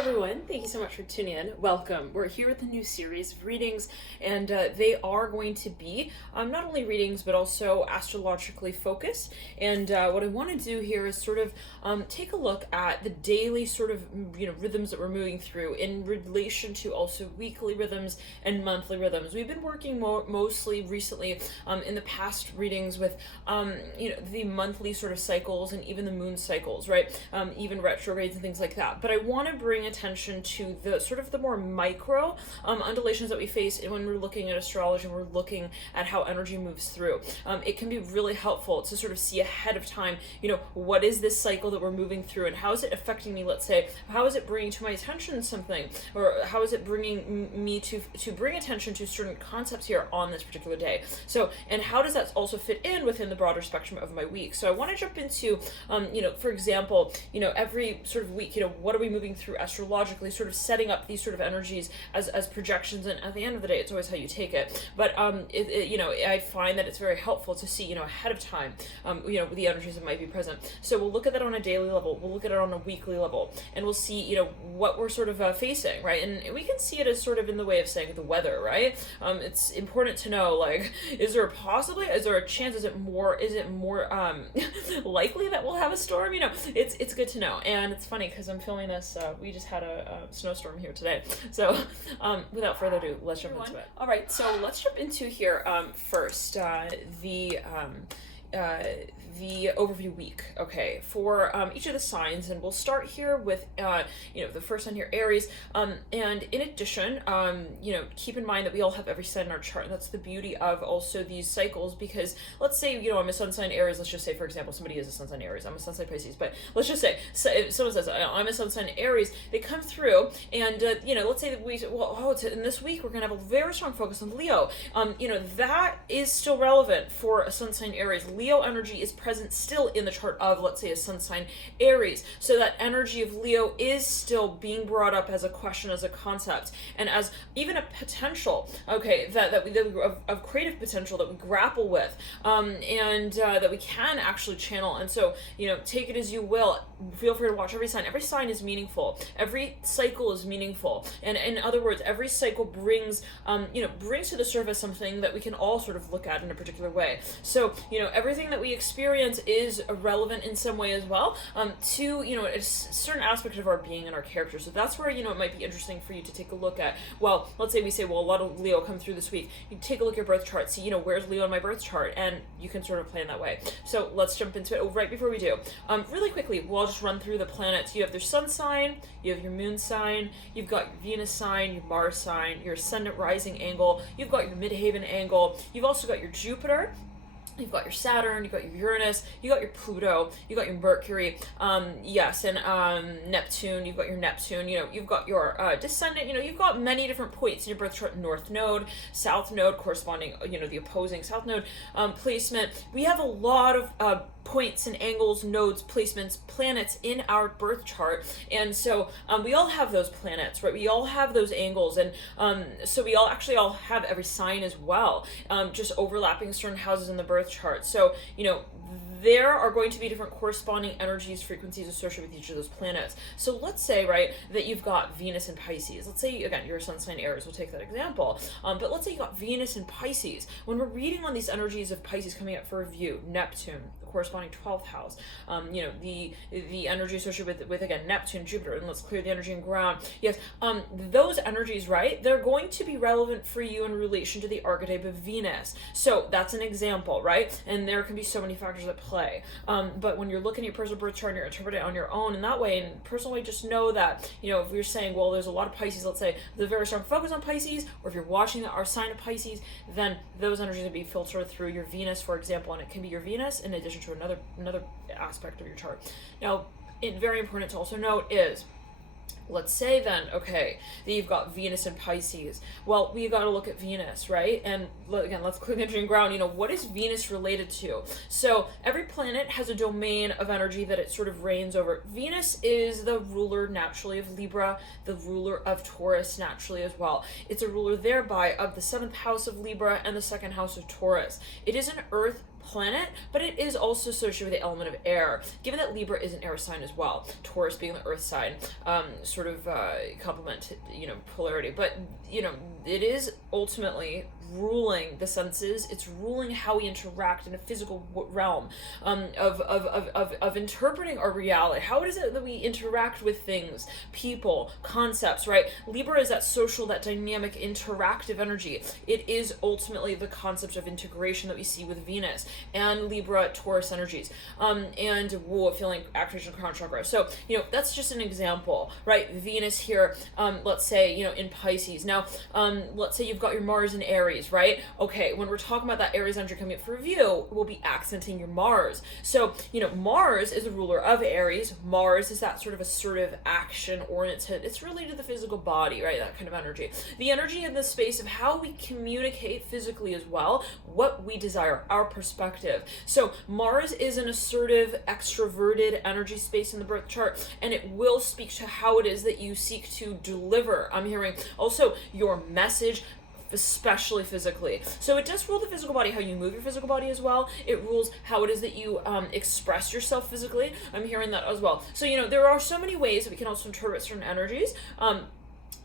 everyone, thank you so much for tuning in. Welcome. We're here with a new series of readings, and they are going to be not only readings but also astrologically focused. And what I want to do here is sort of take a look at the daily sort of rhythms that we're moving through in relation to also weekly rhythms and monthly rhythms. We've been working mostly recently in the past readings with the monthly sort of cycles and even the moon cycles, right? Even retrogrades and things like that. But I want to bring attention to the sort of the more micro undulations that we face when we're looking at astrology and we're looking at how energy moves through. It can be really helpful to sort of see ahead of time, what is this cycle that we're moving through and how is it affecting me, let's say, how is it bringing to my attention something, or how is it bringing me to bring attention to certain concepts here on this particular day. So, and how does that also fit in within the broader spectrum of my week? So I want to jump into, for example, every sort of week, what are we moving through astrologically, sort of setting up these sort of energies as projections, and at the end of the day, it's always how you take it. But I find that it's very helpful to see, ahead of time, the energies that might be present. So we'll look at that on a daily level, we'll look at it on a weekly level, and we'll see, what we're sort of facing, right? And we can see it as sort of in the way of saying the weather, right? It's important to know, like, is there a chance, is it more likely that we'll have a storm? It's good to know. And it's funny because I'm filming this, we just had a snowstorm here today. So without further ado, let's jump into it. All right, so let's jump into here first, the overview week, okay, for each of the signs, and we'll start here with the first sign here, Aries, and in addition, keep in mind that we all have every sign in our chart, and that's the beauty of also these cycles, because let's say, I'm a sun sign Aries, let's just say, for example, somebody is a sun sign Aries, I'm a sun sign Pisces, but let's just say, if someone says, I'm a sun sign Aries, they come through, and, let's say that in this week, we're going to have a very strong focus on Leo, that is still relevant for a sun sign Aries. Leo energy is present still in the chart of, let's say, a sun sign Aries. So that energy of Leo is still being brought up as a question, as a concept, and as even a potential, okay, that we of creative potential that we grapple with, and that we can actually channel. And so, take it as you will. Feel free to watch every sign. Every sign is meaningful. Every cycle is meaningful. And in other words, every cycle brings to the surface something that we can all sort of look at in a particular way. So, everything that we experience is relevant in some way as well, to, a certain aspect of our being and our character. So that's where, it might be interesting for you to take a look at, well, let's say we say, well, a lot of Leo come through this week. You take a look at your birth chart, see, where's Leo in my birth chart, and you can sort of plan that way. So let's jump into it. Right before we do, really quickly, we'll just run through the planets. You have their sun sign, you have your moon sign, you've got your Venus sign, your Mars sign, your ascendant rising angle, you've got your midheaven angle, you've also got your Jupiter, you've got your Saturn, you've got your Uranus, you got your Pluto, you got your Mercury, and Neptune, you've got your Neptune, you've got your descendant, you've got many different points in your birth chart, North Node, South Node, corresponding, the opposing South Node placement. We have a lot of points and angles, nodes, placements, planets in our birth chart, and so we all have those planets, right? We all have those angles, and so we all have every sign as well, just overlapping certain houses in the birth chart. So there are going to be different corresponding energies, frequencies associated with each of those planets. So let's say, right, that you've got Venus in Pisces. Let's say, again, you're a sun sign Aries, we'll take that example. But let's say you got Venus in Pisces. When we're reading on these energies of Pisces coming up for review, Neptune, the corresponding 12th house, the energy associated with again, Neptune, Jupiter, and let's clear the energy and ground. Yes, those energies, right, they're going to be relevant for you in relation to the archetype of Venus. So that's an example, right? And there can be so many factors at play. But when you're looking at your personal birth chart and you're interpreting it on your own in that way, and personally just know that, if you're saying, well, there's a lot of Pisces, let's say, there's a very strong focus on Pisces, or if you're watching our sign of Pisces, then those energies will be filtered through your Venus, for example, and it can be your Venus in addition to another aspect of your chart. Now, very important to also note is, let's say then, okay, that you've got Venus and Pisces. Well, we've got to look at Venus, right? And again, let's clear the energy and ground. What is Venus related to? So every planet has a domain of energy that it sort of reigns over. Venus is the ruler naturally of Libra, the ruler of Taurus naturally as well. It's a ruler thereby of the 7th house of Libra and the 2nd house of Taurus. It is an earth planet, but it is also associated with the element of air, given that Libra is an air sign as well, Taurus being the earth sign, sort of complement, polarity. But, it is ultimately ruling the senses. It's ruling how we interact in a physical realm, of interpreting our reality. How is it that we interact with things, people, concepts, right? Libra is that social, that dynamic, interactive energy. It is ultimately the concept of integration that we see with Venus and Libra, Taurus energies, and feeling activation of crown chakra. So, that's just an example, right? Venus here, let's say, in Pisces. Now, let's say you've got your Mars in Aries, right? Okay, when we're talking about that Aries energy coming up for review, we'll be accenting your Mars. So, Mars is the ruler of Aries. Mars is that sort of assertive, action-oriented. It's related to the physical body, right? That kind of energy. The energy in the space of how we communicate physically as well, what we desire, our perspective. So, Mars is an assertive, extroverted energy space in the birth chart, and it will speak to how it is that you seek to deliver. I'm hearing also your message, especially physically. So it does rule the physical body, how you move your physical body as well. It rules how it is that you express yourself physically. I'm hearing that as well. So, there are so many ways that we can also interpret certain energies.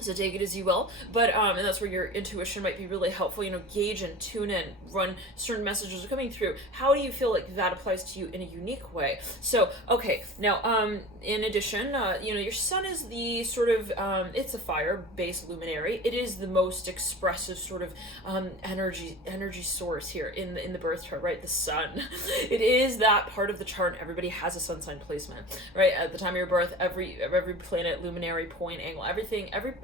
So take it as you will, but and that's where your intuition might be really helpful. Gauge and tune in, run certain messages are coming through. How do you feel like that applies to you in a unique way? So okay, now in addition, your sun is the sort of it's a fire-based luminary. It is the most expressive sort of energy source here in the birth chart, right? The sun. It is that part of the chart. Everybody has a sun sign placement, right? At the time of your birth, every planet, luminary, point, angle, everything, every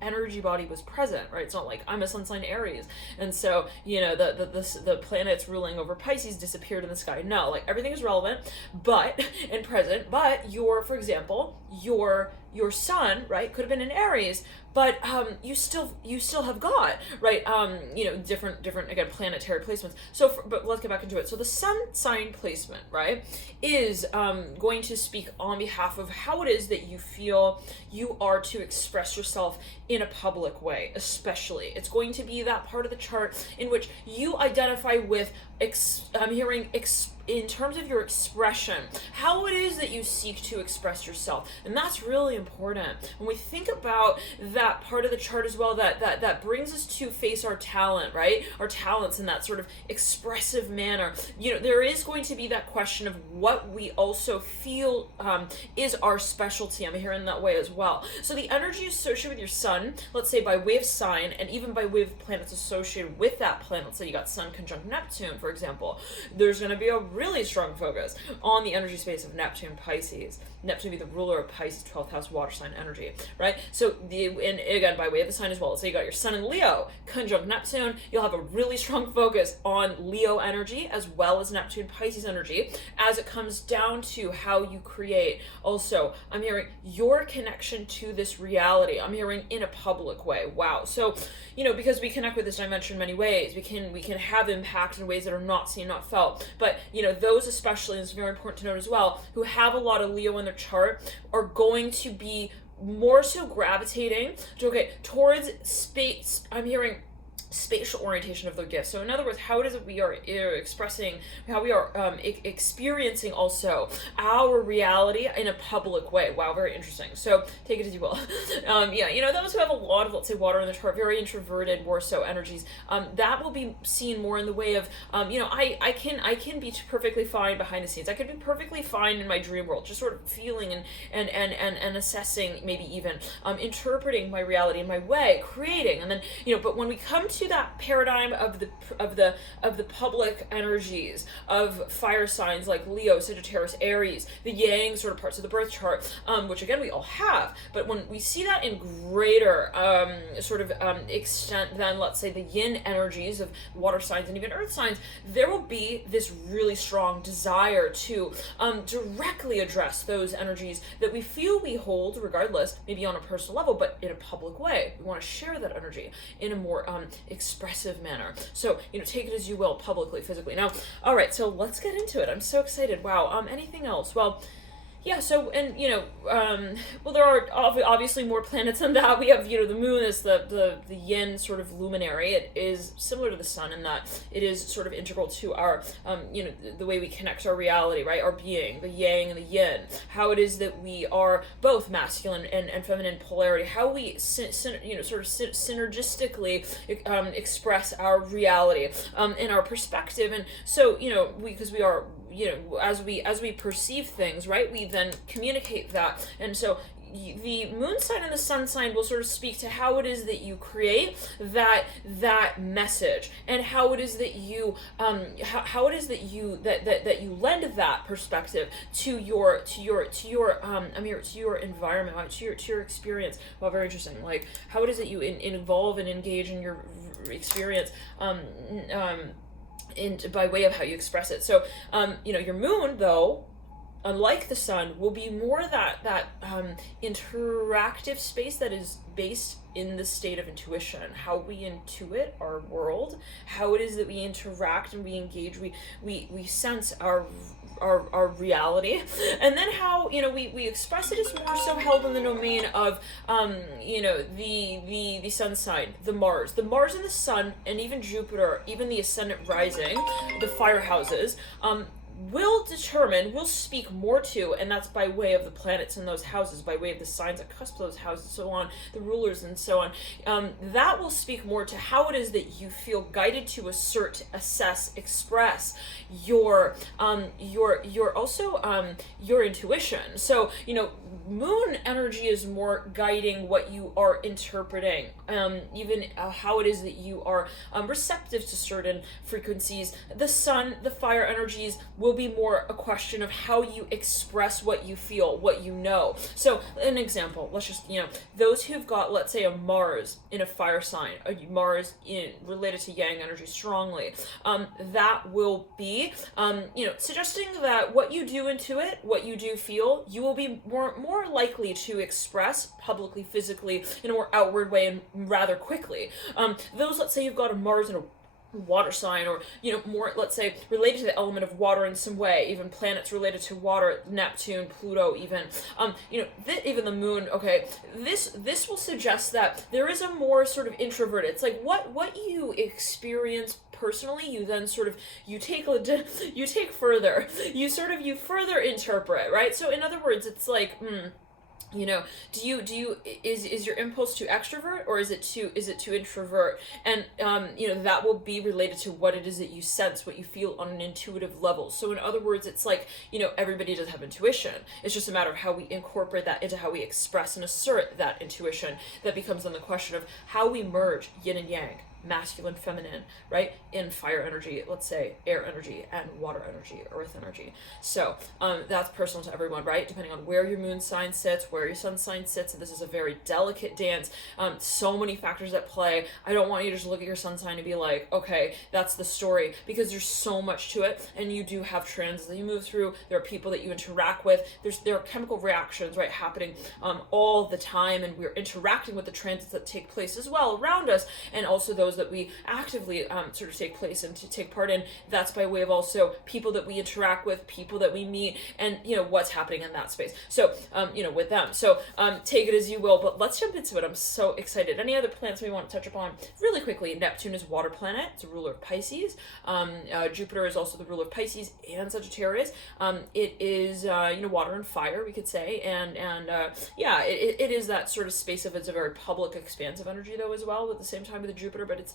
energy body was present, right? It's not like I'm a sun sign Aries, and so the planets ruling over Pisces disappeared in the sky. No, like everything is relevant, but and present. But for example, your sun, right, could have been in Aries, but you still have got, right, different again planetary placements. So but let's get back into it. So the sun sign placement, right, is going to speak on behalf of how it is that you feel you are to express yourself in a public way. Especially it's going to be that part of the chart in which you identify with in terms of your expression, how it is that you seek to express yourself. And that's really important when we think about that part of the chart as well, that brings us to face our talent, right? Our talents in that sort of expressive manner. There is going to be that question of what we also feel is our specialty. I'm hearing that way as well. So the energy associated with your sun, let's say by way of sign, and even by way of planets associated with that planet, let's say you got Sun conjunct Neptune, for example, there's going to be a really strong focus on the energy space of Neptune, Pisces. Neptune be the ruler of Pisces, 12th house water sign energy, right? So and again, by way of the sign as well, so you got your sun in Leo conjunct Neptune, you'll have a really strong focus on Leo energy as well as Neptune, Pisces energy as it comes down to how you create. Also, I'm hearing your connection to this reality. I'm hearing in a public way. Wow. So, because we connect with this dimension in many ways, we can have impact in ways that are not seen, not felt. But, those especially, and it's very important to note as well, who have a lot of Leo in their chart are going to be more so gravitating towards space. I'm hearing spatial orientation of their gifts. So in other words, how it is that we are expressing, how we are experiencing also our reality in a public way. Wow, very interesting. So take it as you will. Those who have a lot of, let's say, water in the chart, very introverted, more so energies, that will be seen more in the way of, I can be perfectly fine behind the scenes. I could be perfectly fine in my dream world, just sort of feeling and assessing, maybe even interpreting my reality in my way, creating, and then but when we come to that paradigm of the public energies of fire signs like Leo, Sagittarius, Aries, the yang sort of parts of the birth chart, which again we all have, but when we see that in greater extent than, let's say, the yin energies of water signs and even earth signs, there will be this really strong desire to directly address those energies that we feel we hold, regardless, maybe on a personal level, but in a public way. We want to share that energy in a more expressive manner. So, take it as you will, publicly, physically. Now, all right, so let's get into it. I'm so excited. Wow. Anything else? Well, Yeah, so, and, well, there are obviously more planets than that. We have, the moon is the yin sort of luminary. It is similar to the sun in that it is sort of integral to our, the way we connect our reality, right? Our being, the yang and the yin. How it is that we are both masculine and feminine polarity. How we, sort of synergistically express our reality and our perspective. And so, because we are, as we perceive things, right, we then communicate that. And so the moon sign and the sun sign will sort of speak to how it is that you create that message, and how it is that you how it is that you that you lend that perspective to your environment, right, to your experience. Well, very interesting. Like how it is that you involve and engage in your experience by way of how you express it. So your moon, though, unlike the sun, will be more that interactive space that is based in the state of intuition, how we intuit our world, how it is that we interact and we engage, we sense our reality, and then how we express it is more so held in the domain of the sun sign, the Mars and the sun, and even Jupiter, even the ascendant rising, the fire houses, will speak more to, and that's by way of the planets in those houses, by way of the signs that cusp those houses, so on, the rulers and so on, that will speak more to how it is that you feel guided to assert, assess, express your intuition. So moon energy is more guiding what you are interpreting, even how it is that you are receptive to certain frequencies. The sun, the fire energies will be more a question of how you express what you feel, what you know. So an example, let's just, those who've got, let's say, a Mars in a fire sign, a Mars related to yang energy strongly, that will be, suggesting that what you do intuit, what you do feel, you will be more likely to express publicly, physically, in a more outward way and rather quickly. Those, let's say you've got a Mars in a water sign, or more, let's say, related to the element of water in some way, even planets related to water, Neptune, Pluto, even even the moon. Okay, this will suggest that there is a more sort of introverted, it's like what you experience personally, you then sort of you take further, you further interpret, right? So in other words, it's like is your impulse to extrovert, or is it to introvert? And that will be related to what it is that you sense, what you feel on an intuitive level. So in other words, it's like everybody does have intuition. It's just a matter of how we incorporate that into how we express and assert that intuition. That becomes then the question of how we merge yin and yang, masculine, feminine, right, in fire energy, let's say air energy, and water energy, earth energy. So that's personal to everyone, right, depending on where your moon sign sits, where your sun sign sits. And this is a very delicate dance, so many factors at play. I don't want you to just look at your sun sign and be like, okay, that's the story, because there's so much to it, and you do have transits that you move through. There are people that you interact with. There are chemical reactions, right, happening all the time, and we're interacting with the transits that take place as well around us, and also those that we actively sort of take place and to take part in. That's by way of also people that we interact with, people that we meet, and what's happening in that space. So with them. So take it as you will, but let's jump into it. I'm so excited. Any other planets we want to touch upon really quickly? Neptune is water planet. It's a ruler of Pisces. Jupiter is also the ruler of Pisces and Sagittarius. It is water and fire, we could say, and it is that sort of space of, it's a very public, expansive energy though as well at the same time with the Jupiter. But it's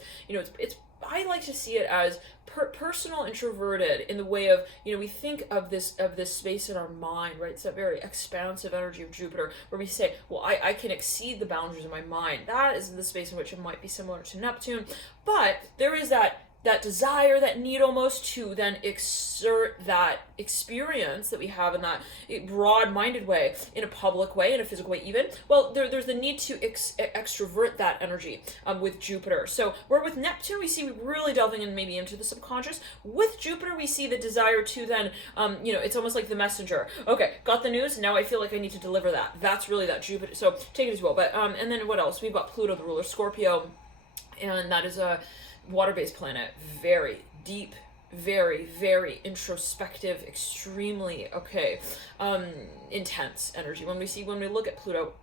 I like to see it as personal, introverted, in the way of we think of this space in our mind, right? It's that very expansive energy of Jupiter, where we say, well, I can exceed the boundaries of my mind. That is the space in which it might be similar to Neptune, but there is that desire, that need almost to then exert that experience that we have in that broad-minded way, in a public way, in a physical way even. Well, there's the need to extrovert that energy with Jupiter. So where with Neptune we see really delving in maybe into the subconscious. With Jupiter we see the desire to then, it's almost like the messenger. Okay, got the news, now I feel like I need to deliver that. That's really that Jupiter. So take it as well. But and then what else? We've got Pluto, the ruler of Scorpio, and that is a water-based planet, very deep, very, very introspective, extremely, intense energy. When we look at Pluto,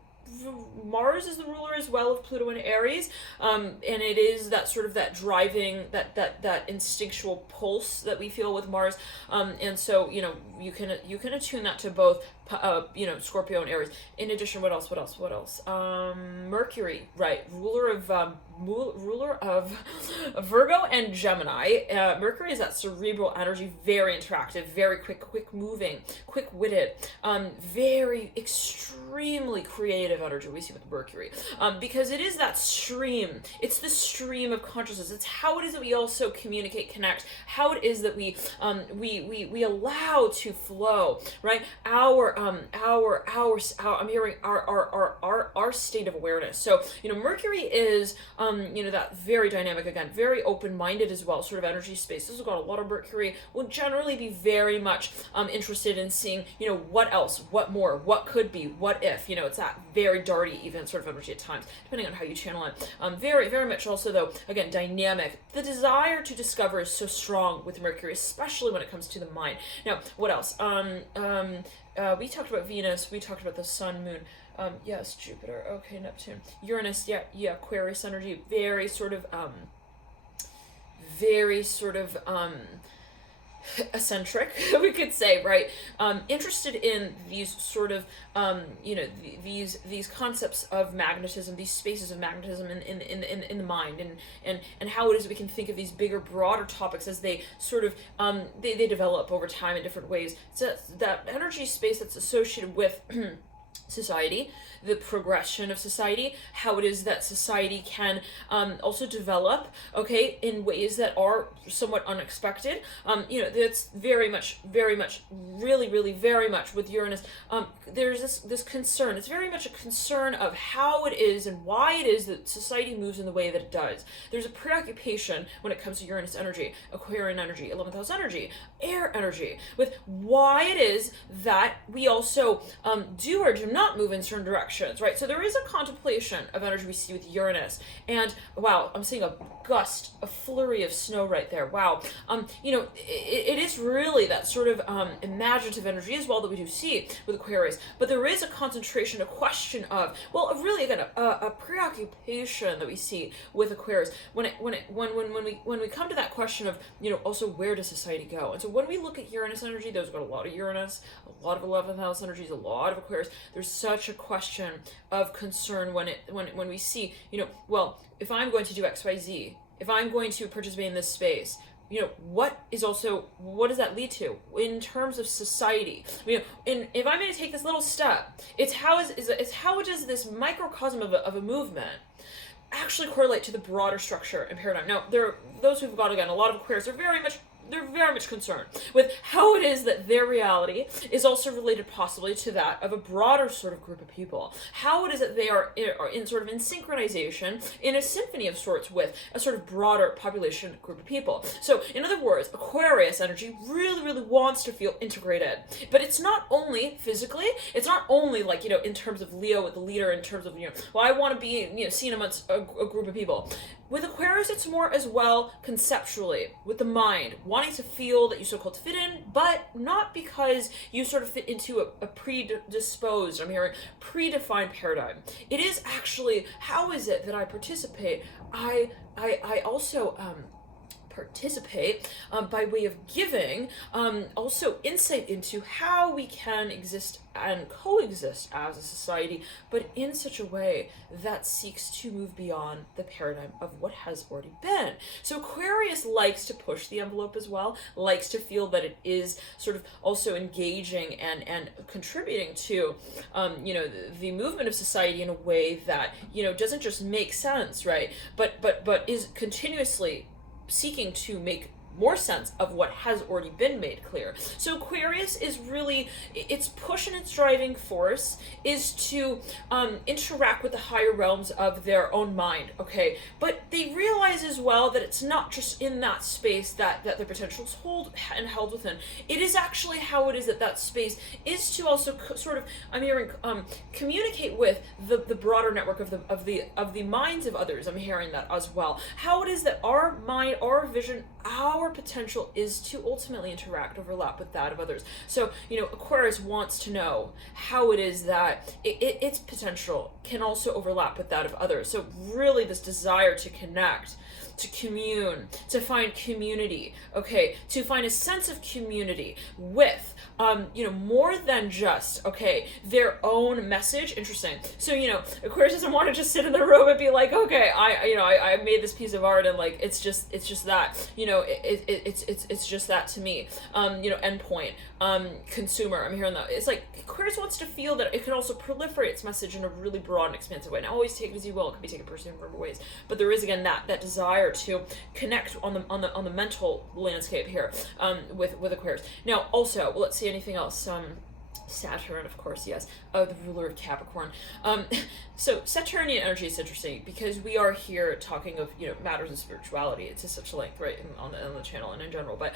Mars is the ruler as well of Pluto and Aries, and it is that sort of that driving, that instinctual pulse that we feel with Mars, and so you can attune that to both Scorpio and Aries. In addition, what else? Mercury, right, ruler of Virgo and Gemini. Mercury is that cerebral energy, very interactive, very quick moving, quick-witted, very extremely creative energy we see with Mercury, because it is that stream. It's the stream of consciousness. It's how it is that we also communicate, connect, how it is that we allow to flow, right? I'm hearing our state of awareness. So Mercury is that very dynamic, again, very open-minded as well, sort of energy space. This has got a lot of Mercury. Will generally be very much interested in seeing what else, what more, what could be, what if. It's that very darty even sort of energy at times, depending on how you channel it. Very, very much also, though, again, dynamic. The desire to discover is so strong with Mercury, especially when it comes to the mind. Now, what else? We talked about Venus, we talked about the Sun, Moon, yes, Jupiter, okay, Neptune, Uranus, yeah, Aquarius energy, very sort of eccentric, we could say, right? Interested in these sort of, these concepts of magnetism, these spaces of magnetism in the mind, and how it is we can think of these bigger, broader topics as they sort of, they develop over time in different ways. So that energy space that's associated with society, the progression of society, how it is that society can also develop, in ways that are somewhat unexpected. That's very much, really very much with Uranus. There's this concern. It's very much a concern of how it is and why it is that society moves in the way that it does. There's a preoccupation when it comes to Uranus energy, Aquarian energy, 11th house energy, air energy, with why it is that we also do or do not move in certain directions, right? So there is a contemplation of energy we see with Uranus, and wow, I'm seeing a flurry of snow right there. Wow. It is really that sort of imaginative energy as well that we do see with Aquarius, but there is a concentration, a question of, really again, a preoccupation that we see with Aquarius when we come to that question of, also where does society go? And so when we look at Uranus energy, there's got a lot of Uranus, a lot of 11th house energies, a lot of Aquarius. There's such a question of concern when we see, if I'm going to do XYZ, if I'm going to participate in this space, what does that lead to in terms of society? And if I'm going to take this little step, it's how does this microcosm of a movement actually correlate to the broader structure and paradigm? Now, there are those who've got, again, a lot of Aquarius are very much concerned with how it is that their reality is also related possibly to that of a broader sort of group of people. How it is that they are in sort of in synchronization, in a symphony of sorts with a sort of broader population group of people. So in other words, Aquarius energy really wants to feel integrated. But it's not only physically, it's not only like, in terms of Leo with the leader, in terms of, I want to be, seen amongst a group of people. With Aquarius, it's more as well conceptually, with the mind, wanting to feel that you so-called fit in, but not because you sort of fit into a predisposed, predefined paradigm. It is actually, how is it that I participate? I also participate by way of giving also insight into how we can exist and coexist as a society, but in such a way that seeks to move beyond the paradigm of what has already been. So Aquarius likes to push the envelope as well, likes to feel that it is sort of also engaging and contributing to the movement of society in a way that doesn't just make sense, right, but is continuously seeking to make more sense of what has already been made clear. So Aquarius is really, its push and its driving force is to interact with the higher realms of their own mind, But they realize as well that it's not just in that space that their potential is held within. It is actually how it is that space is to also communicate with the broader network of the minds of others. I'm hearing that as well. How it is that our mind, our vision, our our potential is to ultimately interact, overlap with that of others. So, Aquarius wants to know how it is that its potential can also overlap with that of others. So really this desire to connect, to commune, to find community, okay, to find a sense of community with, more than just, okay, their own message. Interesting. So, Aquarius doesn't want to just sit in the room and be like, okay, I made this piece of art and like, it's just that, it's just that to me, endpoint, consumer. I'm hearing that. It's like Aquarius wants to feel that it can also proliferate its message in a really broad and expansive way. Now, always take it as you will. It can be taken personally in different ways, but there is again that desire to connect on the mental landscape here, with Aquarius. Now, also, let's see anything else. Saturn, of course, yes, the ruler of Capricorn. So Saturnian energy is interesting because we are here talking of matters of spirituality. It's just such a length, right, on the channel and in general. But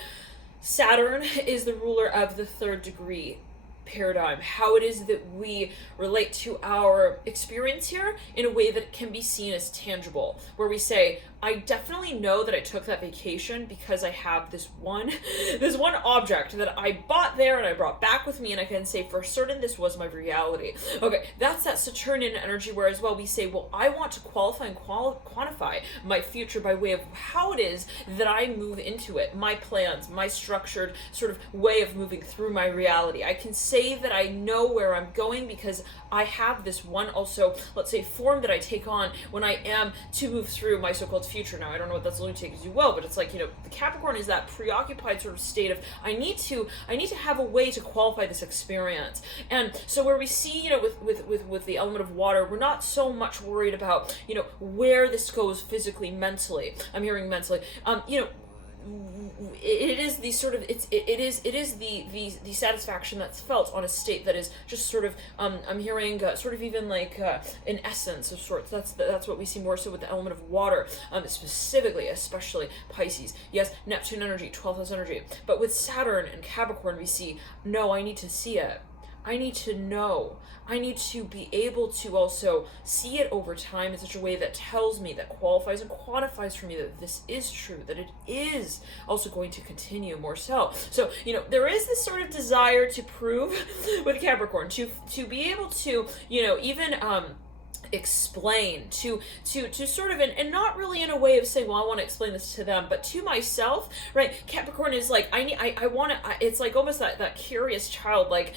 Saturn is the ruler of the third degree paradigm, how it is that we relate to our experience here in a way that can be seen as tangible, where we say, I definitely know that I took that vacation because I have this one object that I bought there and I brought back with me, and I can say for certain this was my reality. Okay, that's that Saturnian energy, where as well we say, well, I want to qualify and quantify my future by way of how it is that I move into it, my plans, my structured sort of way of moving through my reality. I can say that I know where I'm going because I have this one also, let's say, form that I take on when I am to move through my so-called future. Now, I don't know what that's going to take as you will, but it's like, the Capricorn is that preoccupied sort of state of, I need to have a way to qualify this experience. And so where we see, with the element of water, we're not so much worried about, where this goes physically, mentally. I'm hearing mentally. It is the sort of it is the satisfaction that's felt on a state that is just sort of I'm hearing sort of even like an essence of sorts. That's what we see more so with the element of water, specifically, especially Pisces. Yes, Neptune energy, 12th house energy. But with Saturn and Capricorn, we see, no, I need to see it. I need to know. I need to be able to also see it over time in such a way that tells me, that qualifies and quantifies for me that this is true, that it is also going to continue more so. So, there is this sort of desire to prove with Capricorn, to be able to, even explain to sort of, and not really in a way of saying, well, I want to explain this to them, but to myself, right? Capricorn is like, I want to, it's like almost that curious child, like,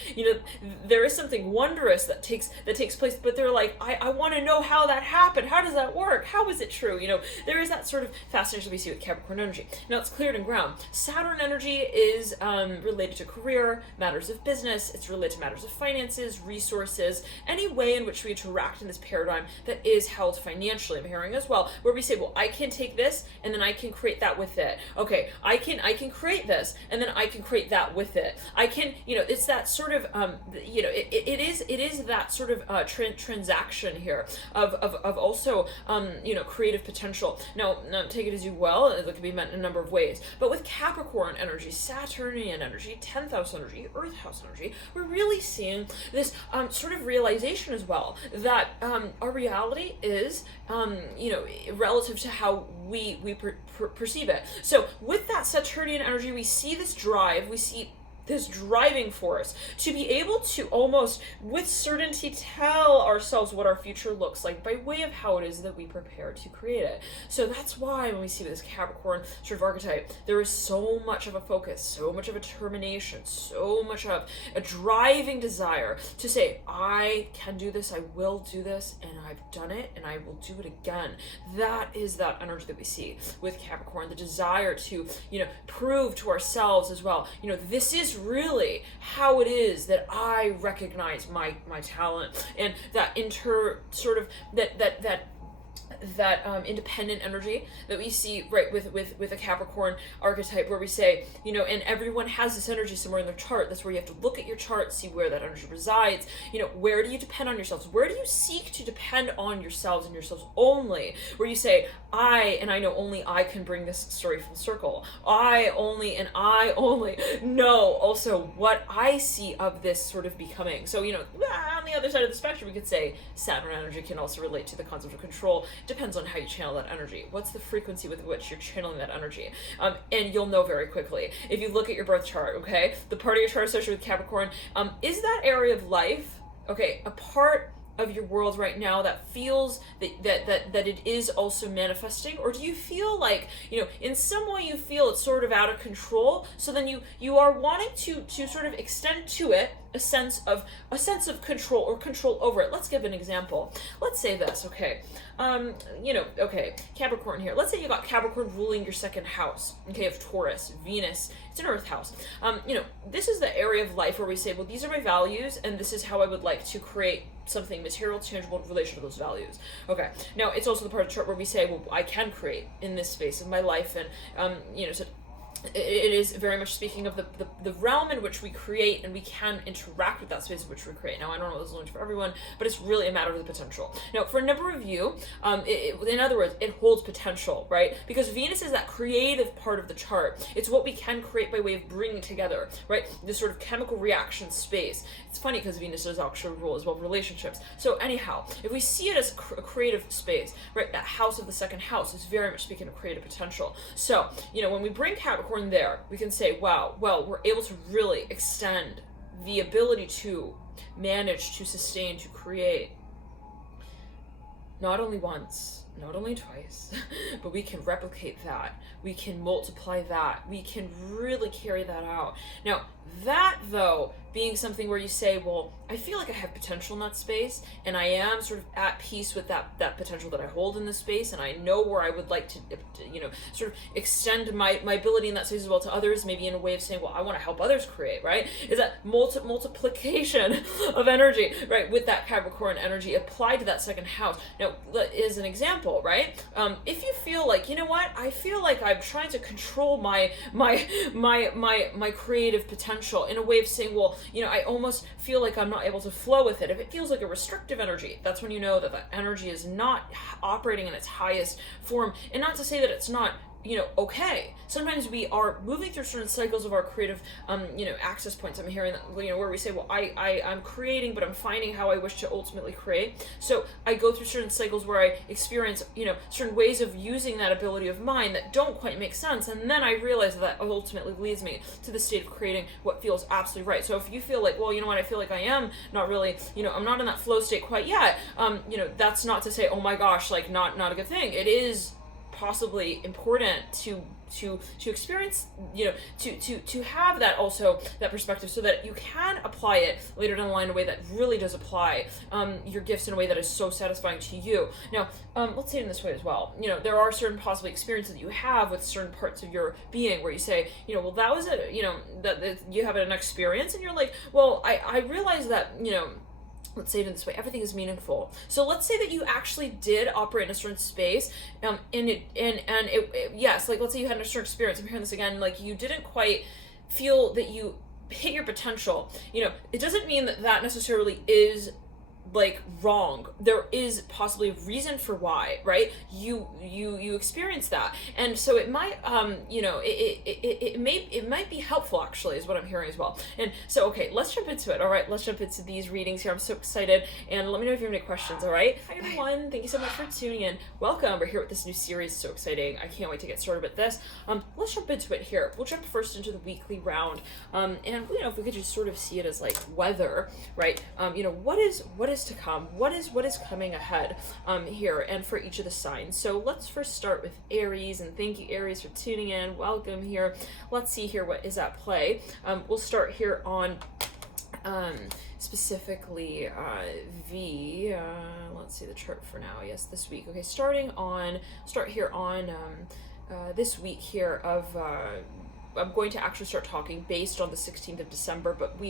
there is something wondrous that takes place, but they're like, I want to know how that happened. How does that work? How is it true? There is that sort of fascination we see with Capricorn energy. Now, it's cleared in ground. Saturn energy is related to career, matters of business. It's related to matters of finances, resources, any way in which we interact in this paradigm that is held financially. I'm hearing as well, where we say, well, I can take this and then I can create that with it. Okay, I can create this and then I can create that with it. I can, it's that sort of, it is that sort of transaction here of also, creative potential. Now, take it as you will. It can be meant in a number of ways. But with Capricorn energy, Saturnian energy, 10th house energy, Earth house energy, we're really seeing this sort of realization as well that our reality is, relative to how we perceive it. So with that Saturnian energy, we see this drive, we see this driving force to be able to almost with certainty tell ourselves what our future looks like by way of how it is that we prepare to create it. So that's why when we see this Capricorn sort of archetype, there is so much of a focus, so much of a determination, so much of a driving desire to say, I can do this, I will do this, and I've done it, and I will do it again. That is that energy that we see with Capricorn, the desire to, prove to ourselves as well, this is really how it is that I recognize my talent, and that that independent energy that we see right with a Capricorn archetype, where we say, and everyone has this energy somewhere in their chart. That's where you have to look at your chart, see where that energy resides. Where do you depend on yourselves? Where do you seek to depend on yourselves and yourselves only? Where you say, I know only I can bring this story full circle. I only know also what I see of this sort of becoming. So, on the other side of the spectrum, we could say Saturn energy can also relate to the concept of control. Depends depends on how you channel that energy. What's the frequency with which you're channeling that energy? And you'll know very quickly. If you look at your birth chart, okay, the part of your chart associated with Capricorn, is that area of life, okay, a part of your world right now that feels that it is also manifesting? Or do you feel like, in some way you feel it's sort of out of control, so then you are wanting to sort of extend to it a sense of control or control over it? Let's give an example. Let's say this, okay, okay, Capricorn here. Let's say you got Capricorn ruling your second house, okay, of Taurus, Venus. It's an earth house. This is the area of life where we say, well, these are my values, and this is how I would like to create something material, tangible in relation to those values. Okay, now it's also the part of the chart where we say, well, I can create in this space of my life, and so it is very much speaking of the realm in which we create, and we can interact with that space in which we create. Now, I don't know what this is for everyone, but it's really a matter of the potential. Now, for a number of you, in other words, it holds potential, right? Because Venus is that creative part of the chart. It's what we can create by way of bringing together, right? This sort of chemical reaction space. It's funny because Venus does actually rule as well relationships. So anyhow, if we see it as a creative space, right, that house of the second house is very much speaking of creative potential. So, when we bring Capricorn there, we can say, wow, well, we're able to really extend the ability to manage, to sustain, to create, not only once, not only twice, but we can replicate that. We can multiply that. We can really carry that out. Now, that, though, being something where you say, well, I feel like I have potential in that space, and I am sort of at peace with that potential that I hold in this space, and I know where I would like to sort of extend my ability in that space as well to others, maybe in a way of saying, well, I want to help others create, right? Is that multiplication of energy, right, with that Capricorn energy applied to that second house. Now, as an example, right, if you feel like, I feel like I'm trying to control my creative potential in a way of saying, well, I almost feel like I'm not able to flow with it. If it feels like a restrictive energy, that's when you know that that energy is not operating in its highest form. And not to say that it's not, okay. Sometimes we are moving through certain cycles of our creative, access points. I'm hearing that, where we say, well, I'm creating, but I'm finding how I wish to ultimately create. So I go through certain cycles where I experience, certain ways of using that ability of mine that don't quite make sense. And then I realize that ultimately leads me to the state of creating what feels absolutely right. So if you feel like, well, you know what, I feel like I am not really, I'm not in that flow state quite yet, that's not to say, oh my gosh, like not a good thing. It is possibly important to experience, to have that also, that perspective, so that you can apply it later down the line in a way that really does apply your gifts in a way that is so satisfying to you. Now, let's say it in this way as well. There are certain possible experiences that you have with certain parts of your being where you say, well, that was it, that you have an experience, and you're like, well, I realize that, let's say it in this way, everything is meaningful. So let's say that you actually did operate in a certain space, and yes, like let's say you had a certain experience. I'm hearing this again, like you didn't quite feel that you hit your potential. It doesn't mean that necessarily is like wrong. There is possibly a reason for why, right? You experience that, and so it might it might be helpful, actually, is what I'm hearing as well. And so, okay, let's jump into it. All right, let's jump into these readings here. I'm so excited, and let me know if you have any questions. All right, hi everyone, thank you so much for tuning in. Welcome. We're here with this new series. So exciting. I can't wait to get started with this. Let's jump into it here. We'll jump first into the weekly round, and if we could just sort of see it as like weather, right? What is to come, what is coming ahead here, and for each of the signs. So let's first start with Aries, and thank you, Aries, for tuning in. Welcome here. Let's see here what is at play. We'll start here on specifically let's see the chart for now. Yes, this week. Okay, start here on this week here of I'm going to actually start talking based on the 16th of December, but we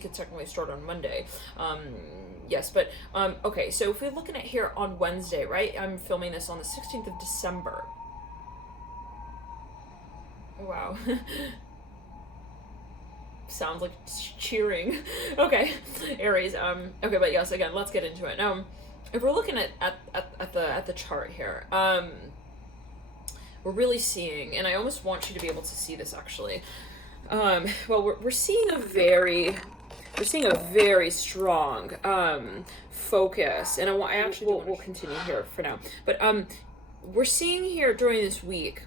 could technically start on Monday. Yes, but okay, so if we're looking at here on Wednesday, right? I'm filming this on the 16th of December. Wow. Sounds like cheering. Okay, Aries. Okay, but yes, again, let's get into it. If we're looking at the chart here, we're really seeing, and I almost want you to be able to see this actually. Well, we're seeing a very we're seeing a very strong focus, and I actually we'll continue here for now, but we're seeing here during this week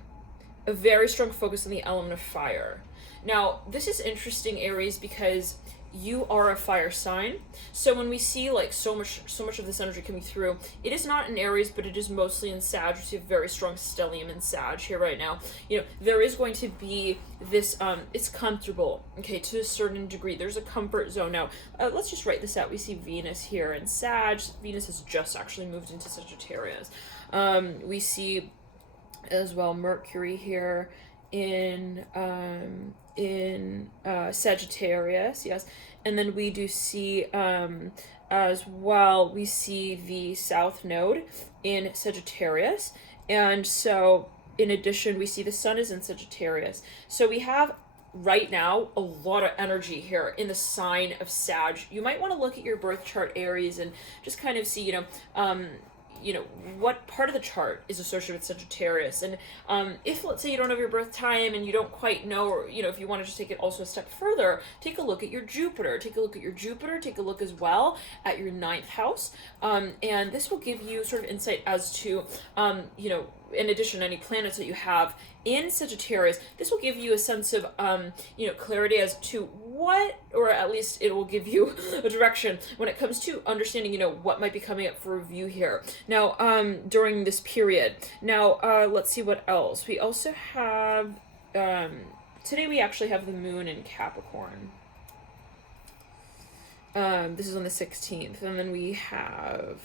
a very strong focus on the element of fire. Now, this is interesting, Aries, because you are a fire sign. So when we see like so much of this energy coming through, it is not in Aries, but it is mostly in Sag. We see a very strong stellium in Sag here right now. You know, there is going to be this, it's comfortable, okay, to a certain degree. There's a comfort zone. Now, let's just write this out. We see Venus here in Sag. Venus has just actually moved into Sagittarius. We see as well Mercury here in Sagittarius, yes, and then we do see as well, we see the South Node in Sagittarius, and so in addition we see the Sun is in Sagittarius. So we have right now a lot of energy here in the sign of Sag. You might want to look at your birth chart, Aries, and just kind of see, you know, what part of the chart is associated with Sagittarius. And if, let's say, you don't have your birth time and you don't quite know, or, you know, if you want to just take it also a step further, take a look at your Jupiter. Take a look as well at your 9th house. And this will give you sort of insight as to, you know, in addition to any planets that you have in Sagittarius, this will give you a sense of, you know, clarity as to what, or at least it will give you a direction when it comes to understanding, you know, what might be coming up for review here. Now, during this period. Now, let's see what else. We also have, today we actually have the moon in Capricorn. This is on the 16th, and then we have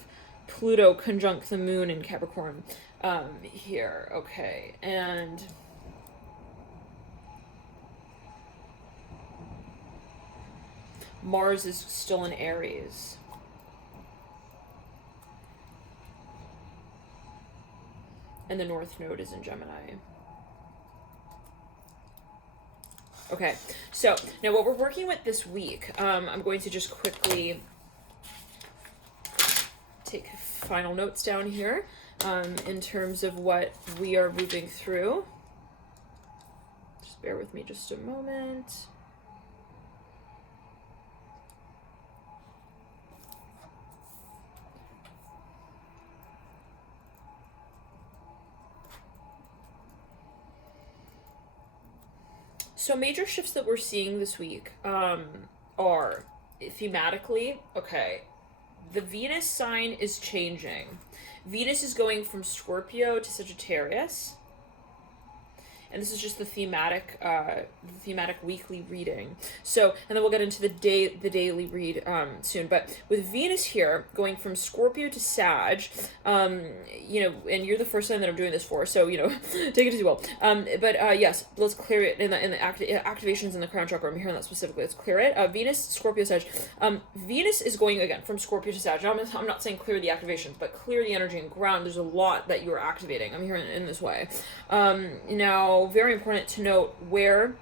Pluto conjunct the moon in Capricorn here, okay, and Mars is still in Aries. And the North Node is in Gemini. Okay, so now what we're working with this week, I'm going to just quickly take final notes down here in terms of what we are moving through. Just bear with me just a moment. So major shifts that we're seeing this week are thematically, okay, the Venus sign is changing. Venus is going from Scorpio to Sagittarius. And this is just the thematic weekly reading. So, and then we'll get into the daily read soon. But with Venus here going from Scorpio to Sag, you know, and you're the first time that I'm doing this for, so, you know, take it as you will. But yes, let's clear it in the activations in the crown chakra. I'm hearing that specifically. Let's clear it. Venus, Scorpio, Sag. Venus is going again from Scorpio to Sag. I'm not saying clear the activations, but clear the energy and ground. There's a lot that you're activating. I'm hearing it in this way. Now, very important to note where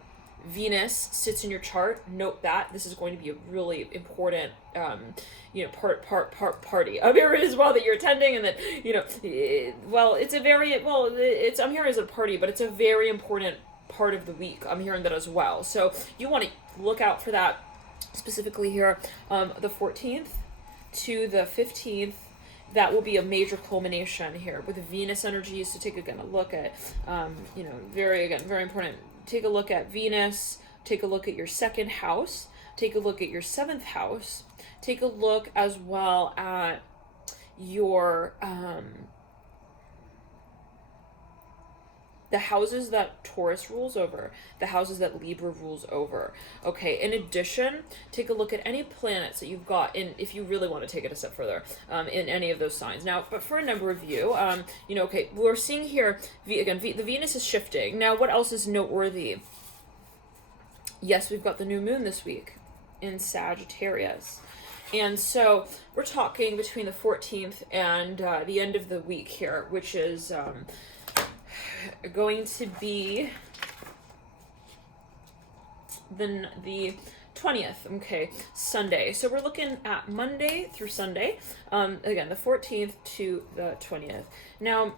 Venus sits in your chart. Note that this is going to be a really important, you know, party of area as well that you're attending, and that, you know, well, it's a very, well, it's, I'm hearing as a party, but it's a very important part of the week. I'm hearing that as well. So you want to look out for that specifically here, the 14th to the 15th. That will be a major culmination here with the Venus energies. So take again a look at, you know, very important. Take a look at Venus. Take a look at your 2nd house. Take a look at your 7th house. Take a look as well at your the houses that Taurus rules over, the houses that Libra rules over. Okay, in addition, take a look at any planets that you've got in, if you really want to take it a step further, in any of those signs. Now, but for a number of you, you know, okay, we're seeing here, the Venus is shifting. Now, what else is noteworthy? Yes, we've got the new moon this week in Sagittarius. And so we're talking between the 14th and the end of the week here, which is going to be the 20th, okay, Sunday. So we're looking at Monday through Sunday, again, the 14th to the 20th. Now,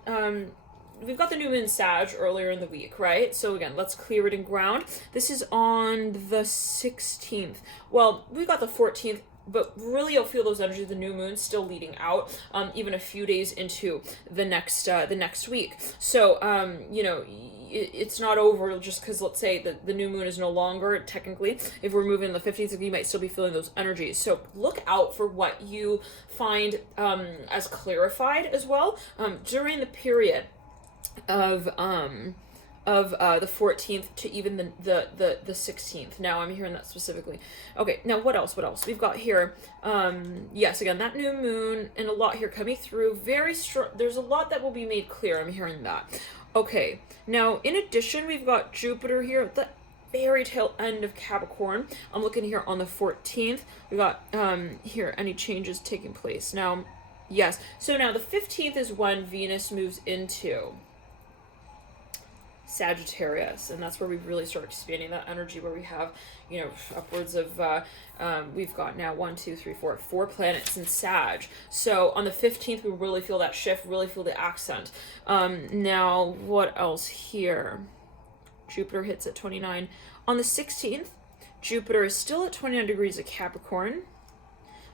we've got the new moon Sag earlier in the week, right? So again, let's clear it and ground. This is on the 16th. Well, we got the 14th, but really you'll feel those energies of the new moon still leading out, even a few days into the next week. So you know, it's not over just because, let's say, the new moon is no longer, technically, if we're moving in the 15th, you might still be feeling those energies. So look out for what you find as clarified as well during the period of the 14th to even the 16th. Now I'm hearing that specifically. Okay, now what else? We've got here, yes, again, that new moon and a lot here coming through. Very strong. There's a lot that will be made clear. I'm hearing that. Okay, now in addition, we've got Jupiter here at the very tail end of Capricorn. I'm looking here on the 14th. We got here any changes taking place. Now, yes, so now the 15th is when Venus moves into Sagittarius, and that's where we really start expanding that energy, where we have, you know, upwards of we've got now 4 planets in Sag. So on the 15th we really feel that shift, really feel the accent. Now what else here? Jupiter hits at 29 on the 16th. Jupiter is still at 29 degrees at Capricorn.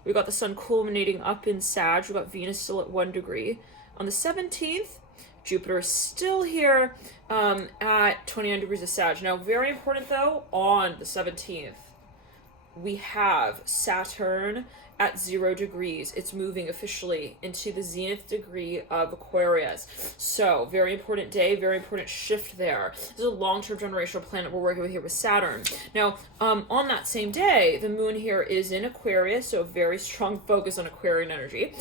We've got the sun culminating up in Sag. We've got Venus still at 1 degree on the 17th. Jupiter is still here at 29 degrees of Sag. Now, very important though, on the 17th, we have Saturn at 0 degrees. It's moving officially into the zenith degree of Aquarius. So, very important day, very important shift there. This is a long-term generational planet we're working with here with Saturn. Now, on that same day, the moon here is in Aquarius, so very strong focus on Aquarian energy.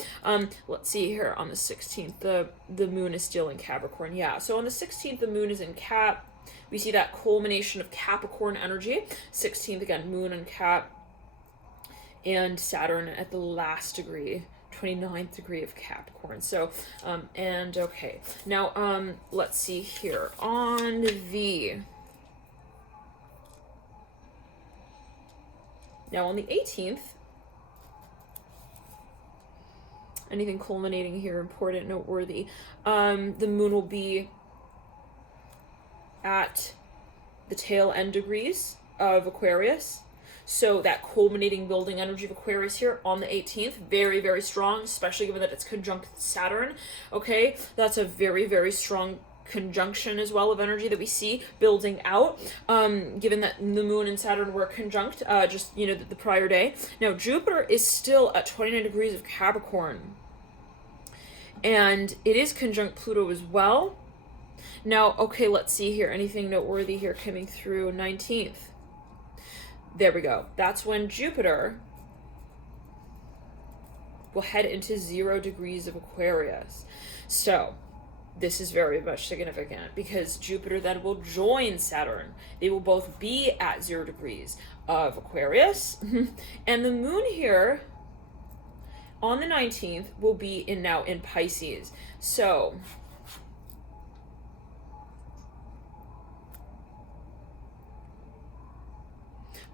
Let's see here on the 16th, the moon is still in Capricorn. Yeah, so on the 16th, the moon is in Cap. We see that culmination of Capricorn energy. 16th, again, moon in Cap. And Saturn at the last degree, 29th degree of Capricorn. So, and okay. Now, let's see here. On the... Now, on the 18th, anything culminating here, important, noteworthy, the moon will be at the tail end degrees of Aquarius. So that culminating building energy of Aquarius here on the 18th, very, very strong, especially given that it's conjunct Saturn. Okay, that's a very, very strong conjunction as well of energy that we see building out, given that the moon and Saturn were conjunct just, you know, the prior day. Now, Jupiter is still at 29 degrees of Capricorn, and it is conjunct Pluto as well. Now, okay, let's see here. Anything noteworthy here coming through 19th? There we go. That's when Jupiter will head into 0 degrees of Aquarius. So this is very much significant because Jupiter then will join Saturn. They will both be at 0 degrees of Aquarius. And the moon here on the 19th will be now in Pisces. So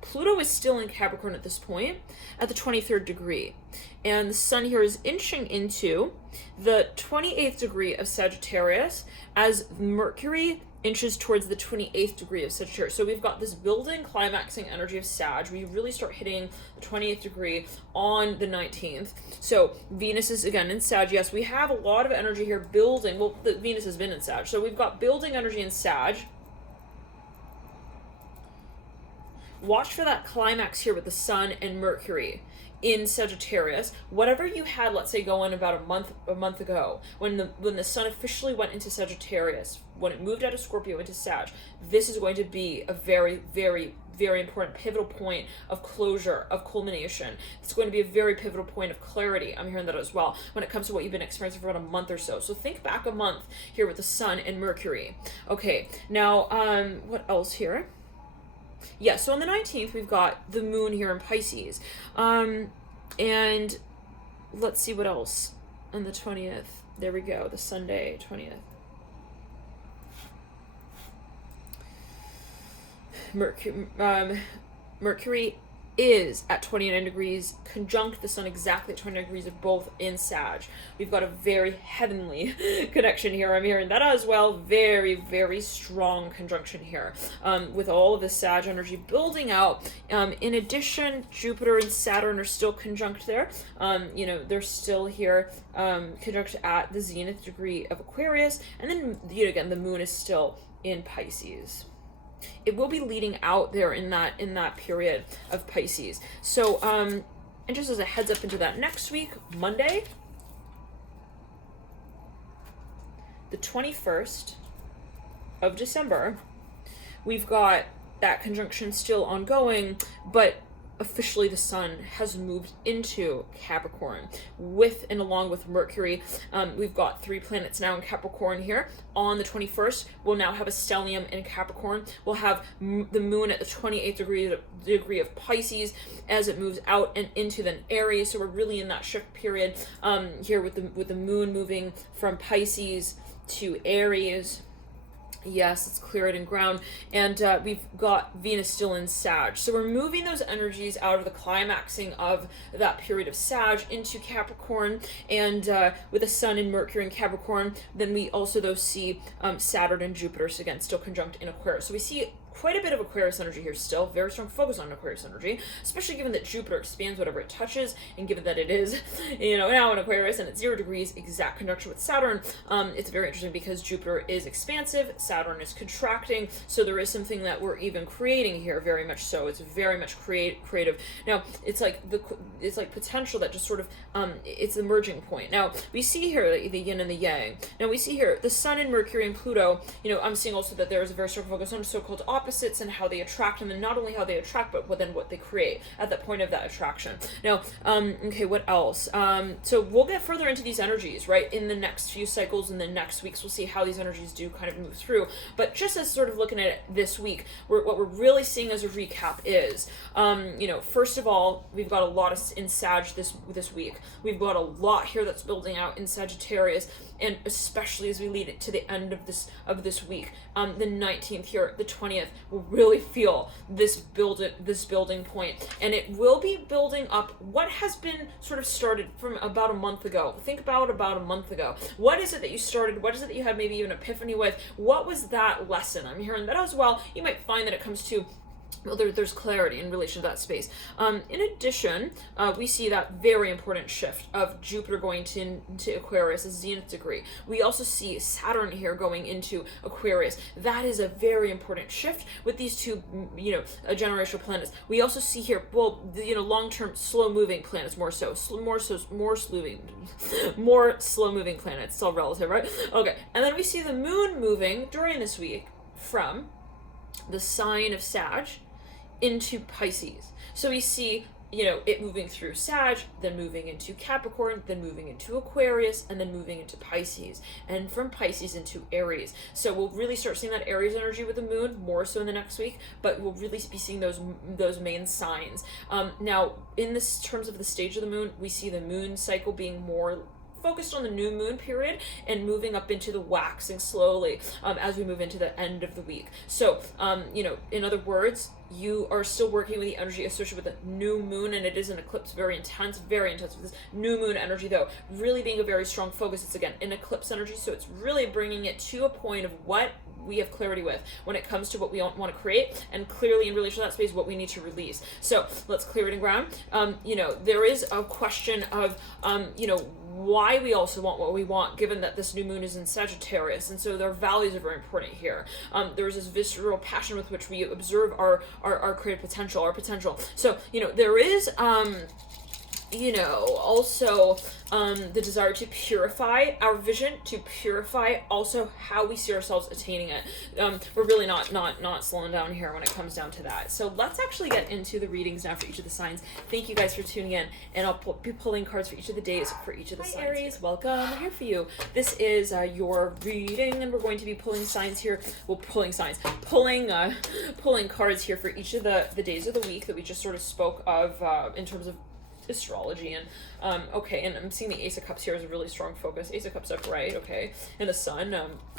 Pluto is still in Capricorn at this point, at the 23rd degree. And the sun here is inching into the 28th degree of Sagittarius as Mercury inches towards the 28th degree of Sagittarius. So we've got this building, climaxing energy of Sag. We really start hitting the 28th degree on the 19th. So Venus is, again, in Sag. Yes, we have a lot of energy here building. Well, Venus has been in Sag. So we've got building energy in Sag. Watch for that climax here with the sun and Mercury in Sagittarius. Whatever you had, let's say, going about a month ago, when the sun officially went into Sagittarius, when it moved out of Scorpio into Sag, this is going to be a very, very, very important pivotal point of closure, of culmination. It's going to be a very pivotal point of clarity. I'm hearing that as well when it comes to what you've been experiencing for about a month or so. So think back a month here with the sun and Mercury. Okay, now what else here? Yeah, so on the 19th, we've got the moon here in Pisces. And let's see what else on the 20th. There we go, the Sunday, 20th. Mercury is at 29 degrees, conjunct the sun exactly at 29 degrees of both in Sag. We've got a very heavenly connection here. I'm hearing that as well. Very, very strong conjunction here, with all of the Sag energy building out. In addition, Jupiter and Saturn are still conjunct there. They're still here, conjunct at the zenith degree of Aquarius. And then, again, the moon is still in Pisces. It will be leading out there in that period of Pisces. So, and just as a heads up into that next week, Monday, the 21st of December, we've got that conjunction still ongoing, but officially the sun has moved into Capricorn with and along with Mercury. We've got 3 planets now in Capricorn here. On the 21st, we'll now have a stellium in Capricorn. We'll have the moon at the 28th degree of Pisces as it moves out and into then Aries. So we're really in that shift period here with the moon moving from Pisces to Aries. Yes, it's cleared and ground. And we've got Venus still in Sag. So we're moving those energies out of the climaxing of that period of Sag into Capricorn. And with the Sun and Mercury in Capricorn, then we also, though, see Saturn and Jupiter, so again, still conjunct in Aquarius. So we see quite a bit of Aquarius energy here still, very strong focus on Aquarius energy, especially given that Jupiter expands whatever it touches, and given that it is, now in Aquarius and it's 0 degrees, exact conjunction with Saturn. It's very interesting because Jupiter is expansive, Saturn is contracting, so there is something that we're even creating here, very much so. It's very much creative. Now, it's like potential that just sort of, it's the merging point. Now, we see here the yin and the yang. Now, we see here the Sun and Mercury and Pluto, I'm seeing also that there is a very strong focus on so-called opposites and how they attract, and then not only how they attract, but then what they create at that point of that attraction. Now, okay, what else? So we'll get further into these energies, right, in the next few cycles, in the next weeks. We'll see how these energies do kind of move through. But just as sort of looking at it this week, what we're really seeing as a recap is, first of all, we've got a lot in Sag this week. We've got a lot here that's building out in Sagittarius, and especially as we lead it to the end of this week, the 19th here, the 20th, will really feel this building point, and it will be building up what has been sort of started from about a month ago. Think about a month ago. What is it that you started? What is it that you had maybe even epiphany with? What was that lesson? I'm hearing that as well. You might find that it comes to, well, there's clarity in relation to that space. In addition, we see that very important shift of Jupiter going into Aquarius, a zenith degree. We also see Saturn here going into Aquarius. That is a very important shift with these two, generational planets. We also see here, long-term slow-moving planets, more slow-moving planets. It's all relative, right? Okay, and then we see the moon moving during this week from the sign of Sag into Pisces. So we see, it moving through Sag, then moving into Capricorn, then moving into Aquarius, and then moving into Pisces, and from Pisces into Aries. So we'll really start seeing that Aries energy with the moon, more so in the next week, but we'll really be seeing those main signs. Now, in this terms of the stage of the moon, we see the moon cycle being more focused on the new moon period and moving up into the waxing slowly as we move into the end of the week. So, in other words, you are still working with the energy associated with the new moon, and it is an eclipse, very intense with this new moon energy, though, really being a very strong focus. It's, again, an eclipse energy, so it's really bringing it to a point of what we have clarity with when it comes to what we want to create, and clearly in relation to that space, what we need to release. So let's clear it in ground. There is a question of, why we also want what we want, given that this new moon is in Sagittarius, and so their values are very important here. There's this visceral passion with which we observe our creative potential, our potential. So, there is, also the desire to purify our vision, to purify also how we see ourselves attaining it. We're really not slowing down here when it comes down to that. So let's actually get into the readings now for each of the signs. Thank you guys for tuning in, and I'll be pulling cards for each of the days for each of the signs. Hi Aries, welcome. We're here for you. This is your reading, and we're going to be pulling signs here. Well, pulling cards here for each of the days of the week that we just sort of spoke of in terms of astrology. And okay, and I'm seeing the Ace of Cups here as a really strong focus. Ace of Cups upright, okay, and the Sun.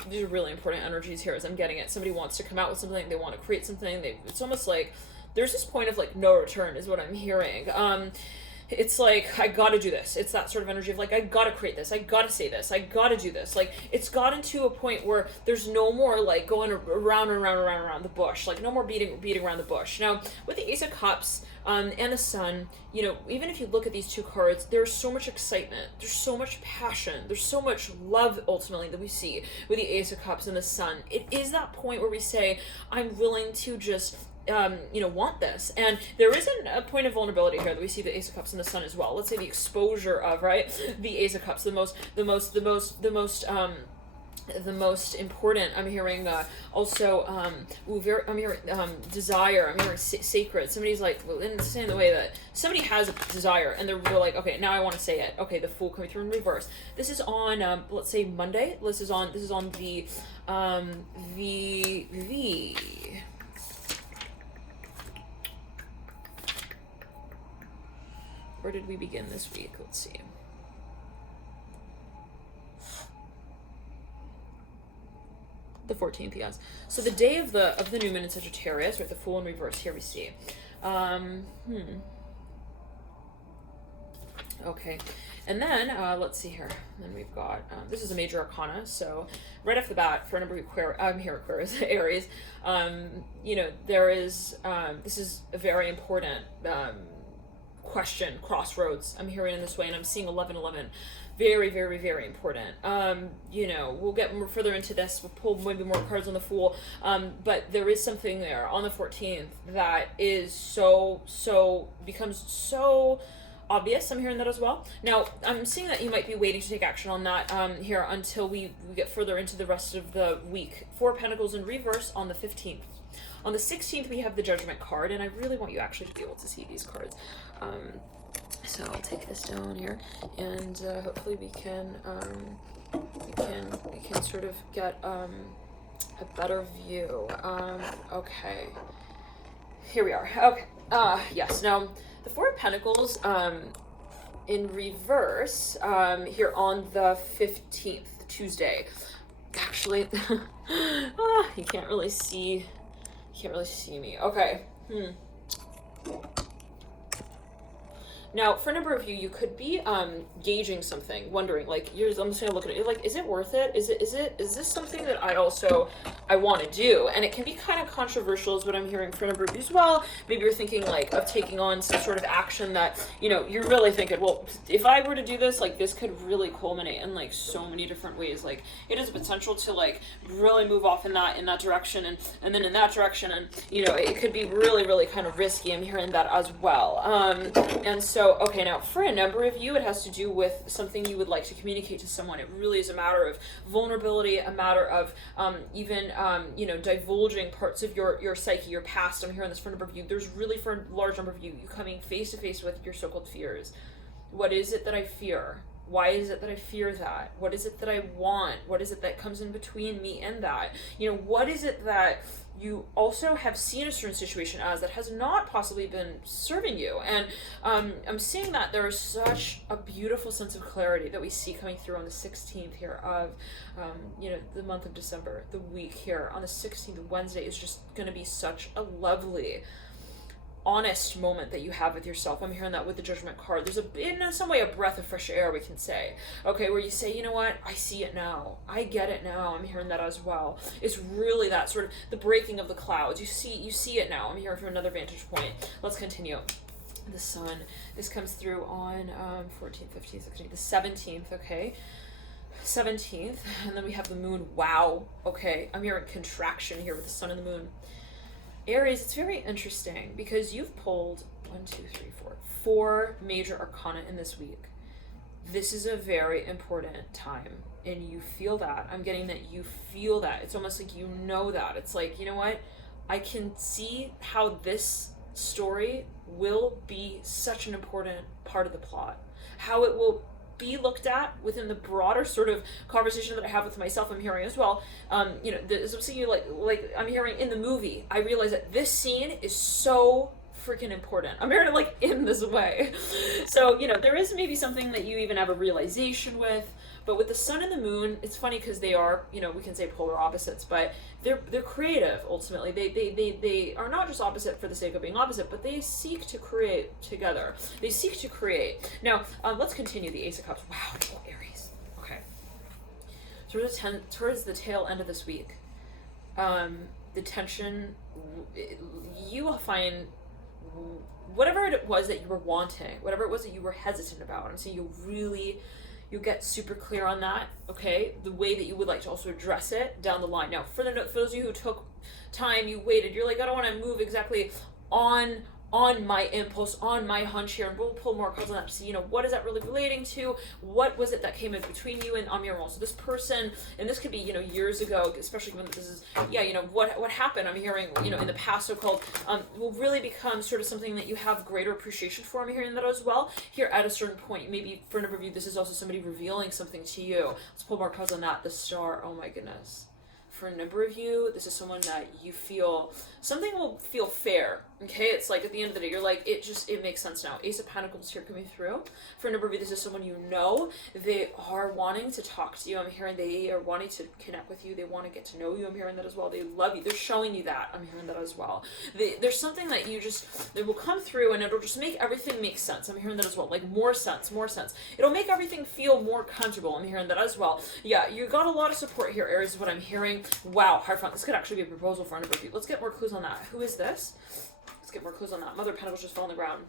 These are really important energies here as I'm getting it. Somebody wants to come out with something, they want to create something. It's almost like there's this point of like no return is what I'm hearing. It's like, I gotta do this. It's that sort of energy of like, I gotta create this, I gotta say this, I gotta do this. Like, it's gotten to a point where there's no more like going around and around and around the bush. Like, no more beating around the bush. Now, with the Ace of Cups and the Sun, you know, even if you look at these two cards, there's so much excitement, there's so much passion, there's so much love ultimately that we see with the Ace of Cups and the Sun. It is that point where we say, I'm willing to just you know, want this. And there is a point of vulnerability here that we see the Ace of Cups and the Sun as well. Let's say the exposure of, right, the Ace of Cups, the most important. I'm hearing also I'm hearing desire. I'm hearing sacred. Somebody's like, well, in the same way that somebody has a desire and they're like, okay, now I want to say it. Okay, the Fool coming through in reverse. This is on let's say Monday. This is on the where did we begin this week? Let's see. The 14th, yes. So the day of the new moon in Sagittarius, right? The Fool in reverse. Here we see. Okay, and then let's see here. Then we've got this is a major arcana. So right off the bat, for a number of Aquarius, Aries. You know, there is this is a very important question, crossroads. I'm hearing in this way, and I'm seeing 1111. Very, very, very important. You know, we'll get more further into this. We'll pull maybe more cards on the Fool. But there is something there on the 14th that is becomes so obvious. I'm hearing that as well. Now, I'm seeing that you might be waiting to take action on that here until we get further into the rest of the week. 4 of Pentacles in reverse on the 15th. On the 16th, we have the Judgment card, and I really want you actually to be able to see these cards. So I'll take this down here, and hopefully we can sort of get a better view. Okay, here we are. Okay, yes. Now the 4 of Pentacles in reverse here on the 15th, Tuesday. Actually, you can't really see. You can't really see me. Okay. Now, for a number of you, you could be gauging something, wondering, like, I'm just gonna look at it, like, is it worth it? Is this something that I want to do? And it can be kind of controversial, is what I'm hearing for a number of you as well. Maybe you're thinking, like, of taking on some sort of action that, you know, you're really thinking, well, if I were to do this, like, this could really culminate in, like, so many different ways. Like, it has potential to, like, really move off in that direction, and then in that direction, and, you know, it could be really, really kind of risky. I'm hearing that as well. And so, okay, now for a number of you, it has to do with something you would like to communicate to someone. It really is a matter of vulnerability, a matter of even you know, divulging parts of your psyche, your past. I'm hearing this for a number of you. There's really, for a large number of you coming face to face with your so-called fears. What is it that I fear? Why is it that I fear that? What is it that I want? What is it that comes in between me and that? You know, what is it that you also have seen a certain situation as that has not possibly been serving you? And I'm seeing that there is such a beautiful sense of clarity that we see coming through on the 16th here of, you know, the month of December, the week here on the 16th, Wednesday is just going to be such a lovely, honest moment that you have with yourself. I'm hearing that with the Judgment card. There's in some way a breath of fresh air, we can say. Okay, where you say, you know what, I see it now. I get it now. I'm hearing that as well. It's really that sort of the breaking of the clouds. You see it now. I'm hearing from another vantage point. Let's continue. The Sun. This comes through on 14th, 15th, 16th, the 17th, okay? 17th, and then we have the Moon. Wow. Okay, I'm hearing contraction here with the Sun and the Moon. Aries, it's very interesting because you've pulled 4 major arcana in this week. This is a very important time, and you feel that. I'm getting that you feel that. It's almost like you know that. It's like, you know what? I can see how this story will be such an important part of the plot. How it will be looked at within the broader sort of conversation that I have with myself. I'm hearing as well, you know, I'm seeing you like I'm hearing in the movie, I realize that this scene is so freaking important. I'm hearing it like in this way. So, you know, there is maybe something that you even have a realization with, but with the sun and the moon, it's funny because they are, you know, we can say polar opposites, but they're creative ultimately. They are not just opposite for the sake of being opposite, but they seek to create together. They seek to create. Now, let's continue the Ace of Cups. Wow, oh, Aries. Okay. Towards the tail end of this week, the tension, you will find whatever it was that you were wanting, whatever it was that you were hesitant about. I'm saying you'll get super clear on that, okay? The way that you would like to also address it down the line. Now, for those of you who took time, you waited, you're like, I don't want to move exactly on my impulse, on my hunch here, and we'll pull more cards on that to see, you know, what is that really relating to? What was it that came in between you and Amiral? So this person, and this could be, you know, years ago, especially when this is, yeah, you know, what happened, I'm hearing, you know, in the past, so-called, will really become sort of something that you have greater appreciation for. I'm hearing that as well. Here at a certain point, maybe for a number of you, this is also somebody revealing something to you. Let's pull more cards on that. The Star, oh my goodness. For a number of you, this is someone that you feel, something will feel fair, okay? It's like at the end of the day, you're like, it makes sense now. Ace of Pentacles here coming through. For a number of you, this is someone you know. They are wanting to talk to you. I'm hearing they are wanting to connect with you. They want to get to know you. I'm hearing that as well. They love you. They're showing you that. I'm hearing that as well. There's something that they will come through and it'll just make everything make sense. I'm hearing that as well. Like more sense. It'll make everything feel more comfortable. I'm hearing that as well. Yeah, you got a lot of support here, Aries, is what I'm hearing. Wow, Hierophant, this could actually be a proposal for a number of you. Let's get more clues on that. Who is this? Let's get more clues on that. Mother of Pentacles just fell on the ground.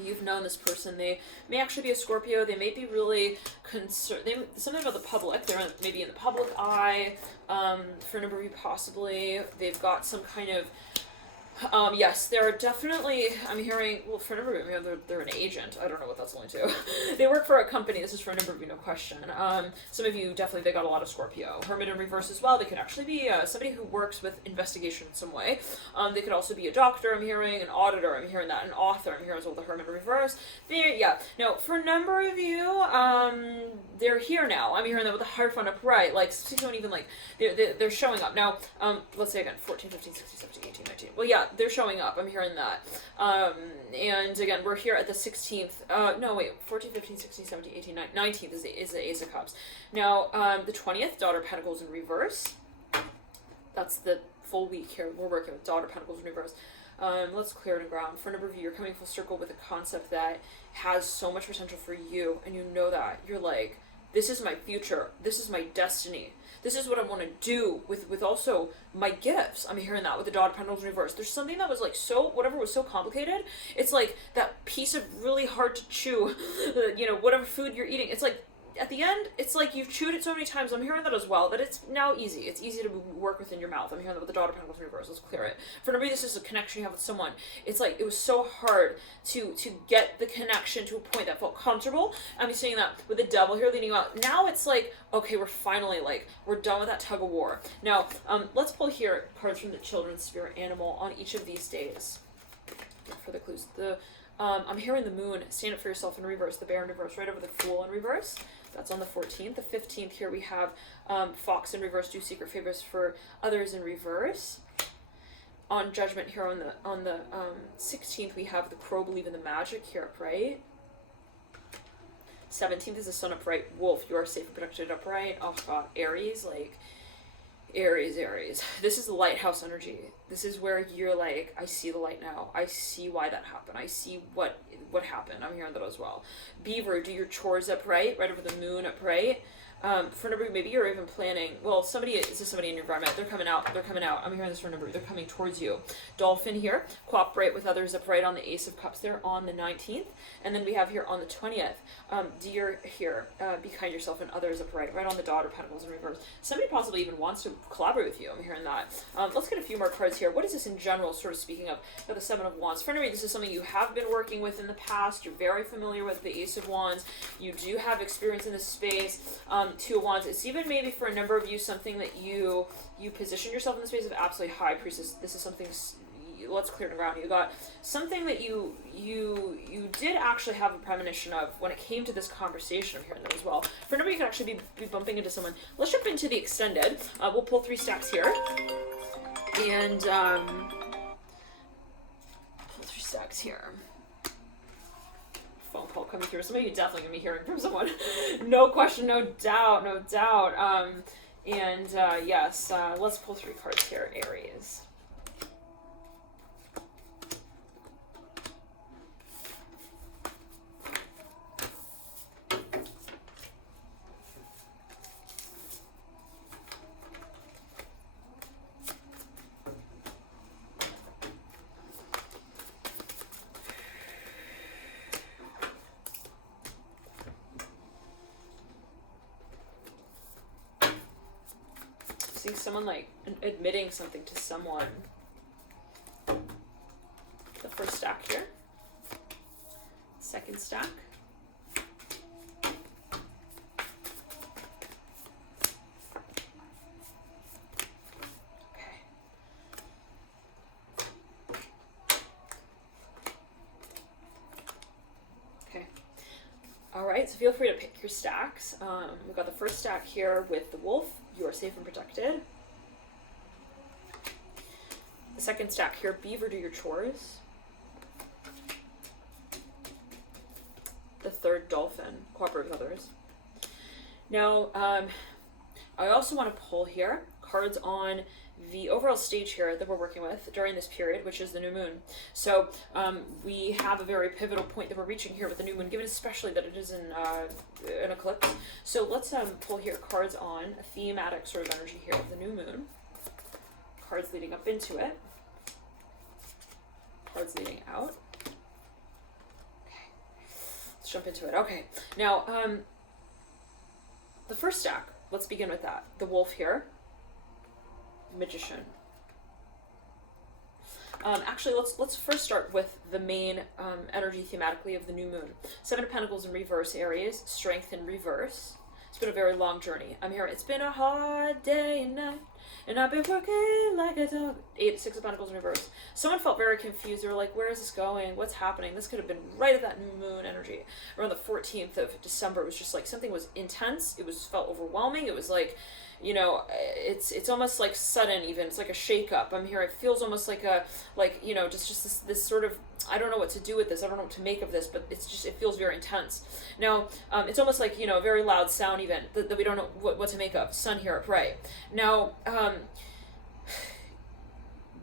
You've known this person. They may actually be a Scorpio. They may be really concerned. Something about the public. They're maybe in the public eye. For a number of you, possibly. They've got some kind of... yes, they're definitely, I'm hearing, well, for a number of you, they're an agent. I don't know what that's linked to. They work for a company. This is for a number of you, no question. Some of you, definitely, they got a lot of Scorpio. Hermit in reverse as well. They could actually be somebody who works with investigation in some way. They could also be a doctor, I'm hearing, an auditor, I'm hearing that, an author, I'm hearing as well, the Hermit in reverse. Yeah. Now, for a number of you, they're here now. I'm hearing that with the Hierophant upright. Like, someone even, like, they're showing up. Now, let's say again, 14, 15, 16, 17, 18, 19. Well, yeah, they're showing up. I'm hearing that. And again, we're here at the 16th. No, wait, 14, 15, 16, 17, 18, 19th is the Ace of Cups. Now, the 20th, Daughter of Pentacles in reverse. That's the full week here. We're working with Daughter of Pentacles in reverse. Let's clear it in ground. For a number of you, you're coming full circle with a concept that has so much potential for you, and you know that. You're like, this is my future. This is my destiny. This is what I want to do with also my gifts. I'm hearing that with the Daughter of Pentacles in reverse. There's something that was like whatever was so complicated. It's like that piece of really hard to chew, you know, whatever food you're eating. It's like, at the end, it's like you've chewed it so many times. I'm hearing that as well, that it's now easy. It's easy to work within your mouth. I'm hearing that with the Daughter of Pentacles in reverse. Let's clear it. For nobody, this is a connection you have with someone. It's like it was so hard to get the connection to a point that felt comfortable. I'm saying that with the Devil here leading out. Now it's like, okay, we're finally like, we're done with that tug of war. Now, let's pull here cards from the Children's Spirit Animal on each of these days for the clues. I'm hearing the Moon, stand up for yourself in reverse, the Bear in reverse, right over the Fool in reverse. That's on the 14th. The 15th here we have Fox in reverse, do secret favors for others in reverse. On Judgment here on the 16th we have the Crow, believe in the magic here upright. 17th is the Sun upright, Wolf, you are safe and protected upright. Oh god, Aries, like Aries. This is the lighthouse energy. This is where you're like, I see the light now. I see why that happened. I see what happened. I'm hearing that as well. Beaver, do your chores upright, right over the Moon upright. For a number, maybe you're even planning, well, somebody in your environment, they're coming out, I'm hearing this for a number, they're coming towards you. Dolphin here, cooperate with others upright on the Ace of Cups there on the 19th, and then we have here on the 20th, Deer here, be kind to yourself and others upright, right on the Daughter of Pentacles in reverse. Somebody possibly even wants to collaborate with you, I'm hearing that. Let's get a few more cards here. What is this in general, sort of speaking of the Seven of Wands? For a number, this is something you have been working with in the past, you're very familiar with the Ace of Wands, you do have experience in this space. Two of Wands. It's even maybe for a number of you something that you position yourself in the space of absolutely High Priestess. This is something. Let's clear the ground. You got something that you did actually have a premonition of when it came to this conversation. I'm hearing that as well. For a number, you could actually be bumping into someone. Let's jump into the extended. We'll pull 3 stacks here, and stacks here. Phone call coming through. Some of you definitely gonna be hearing from someone. No question, no doubt, no doubt. Yes, let's pull 3 cards here, Aries. Seeing someone like admitting something to someone. The first stack here. Second stack. Okay. Okay. All right, so feel free to pick your stacks. We've got the first stack here with the wolf. You are safe and protected. The second stack here, beaver, do your chores. The third, dolphin, cooperate with others. Now, I also want to pull here cards on the overall stage here that we're working with during this period, which is the new moon. So we have a very pivotal point that we're reaching here with the new moon, given especially that it is in an eclipse. So let's pull here cards on a thematic sort of energy here of the new moon. Cards leading up into it. Cards leading out. Okay, let's jump into it. Okay, now the first stack, let's begin with that. The wolf here. Magician. Actually, let's first start with the main energy thematically of the new moon. 7 of Pentacles in reverse, Aries. Strength in reverse. It's been a very long journey. I'm here. It's been a hard day and night, and I've been working like a dog. 6 of Pentacles in reverse. Someone felt very confused. They were like, where is this going? What's happening? This could have been right at that new moon energy. Around the 14th of December, it was just like something was intense. It felt overwhelming. It was like, you know, it's almost like sudden even. It's like a shake-up. I'm here. It feels almost like you know, just this sort of, I don't know what to do with this. I don't know what to make of this, but it feels very intense. Now, it's almost like, you know, a very loud sound even that we don't know what to make of. Sun here, right. Now,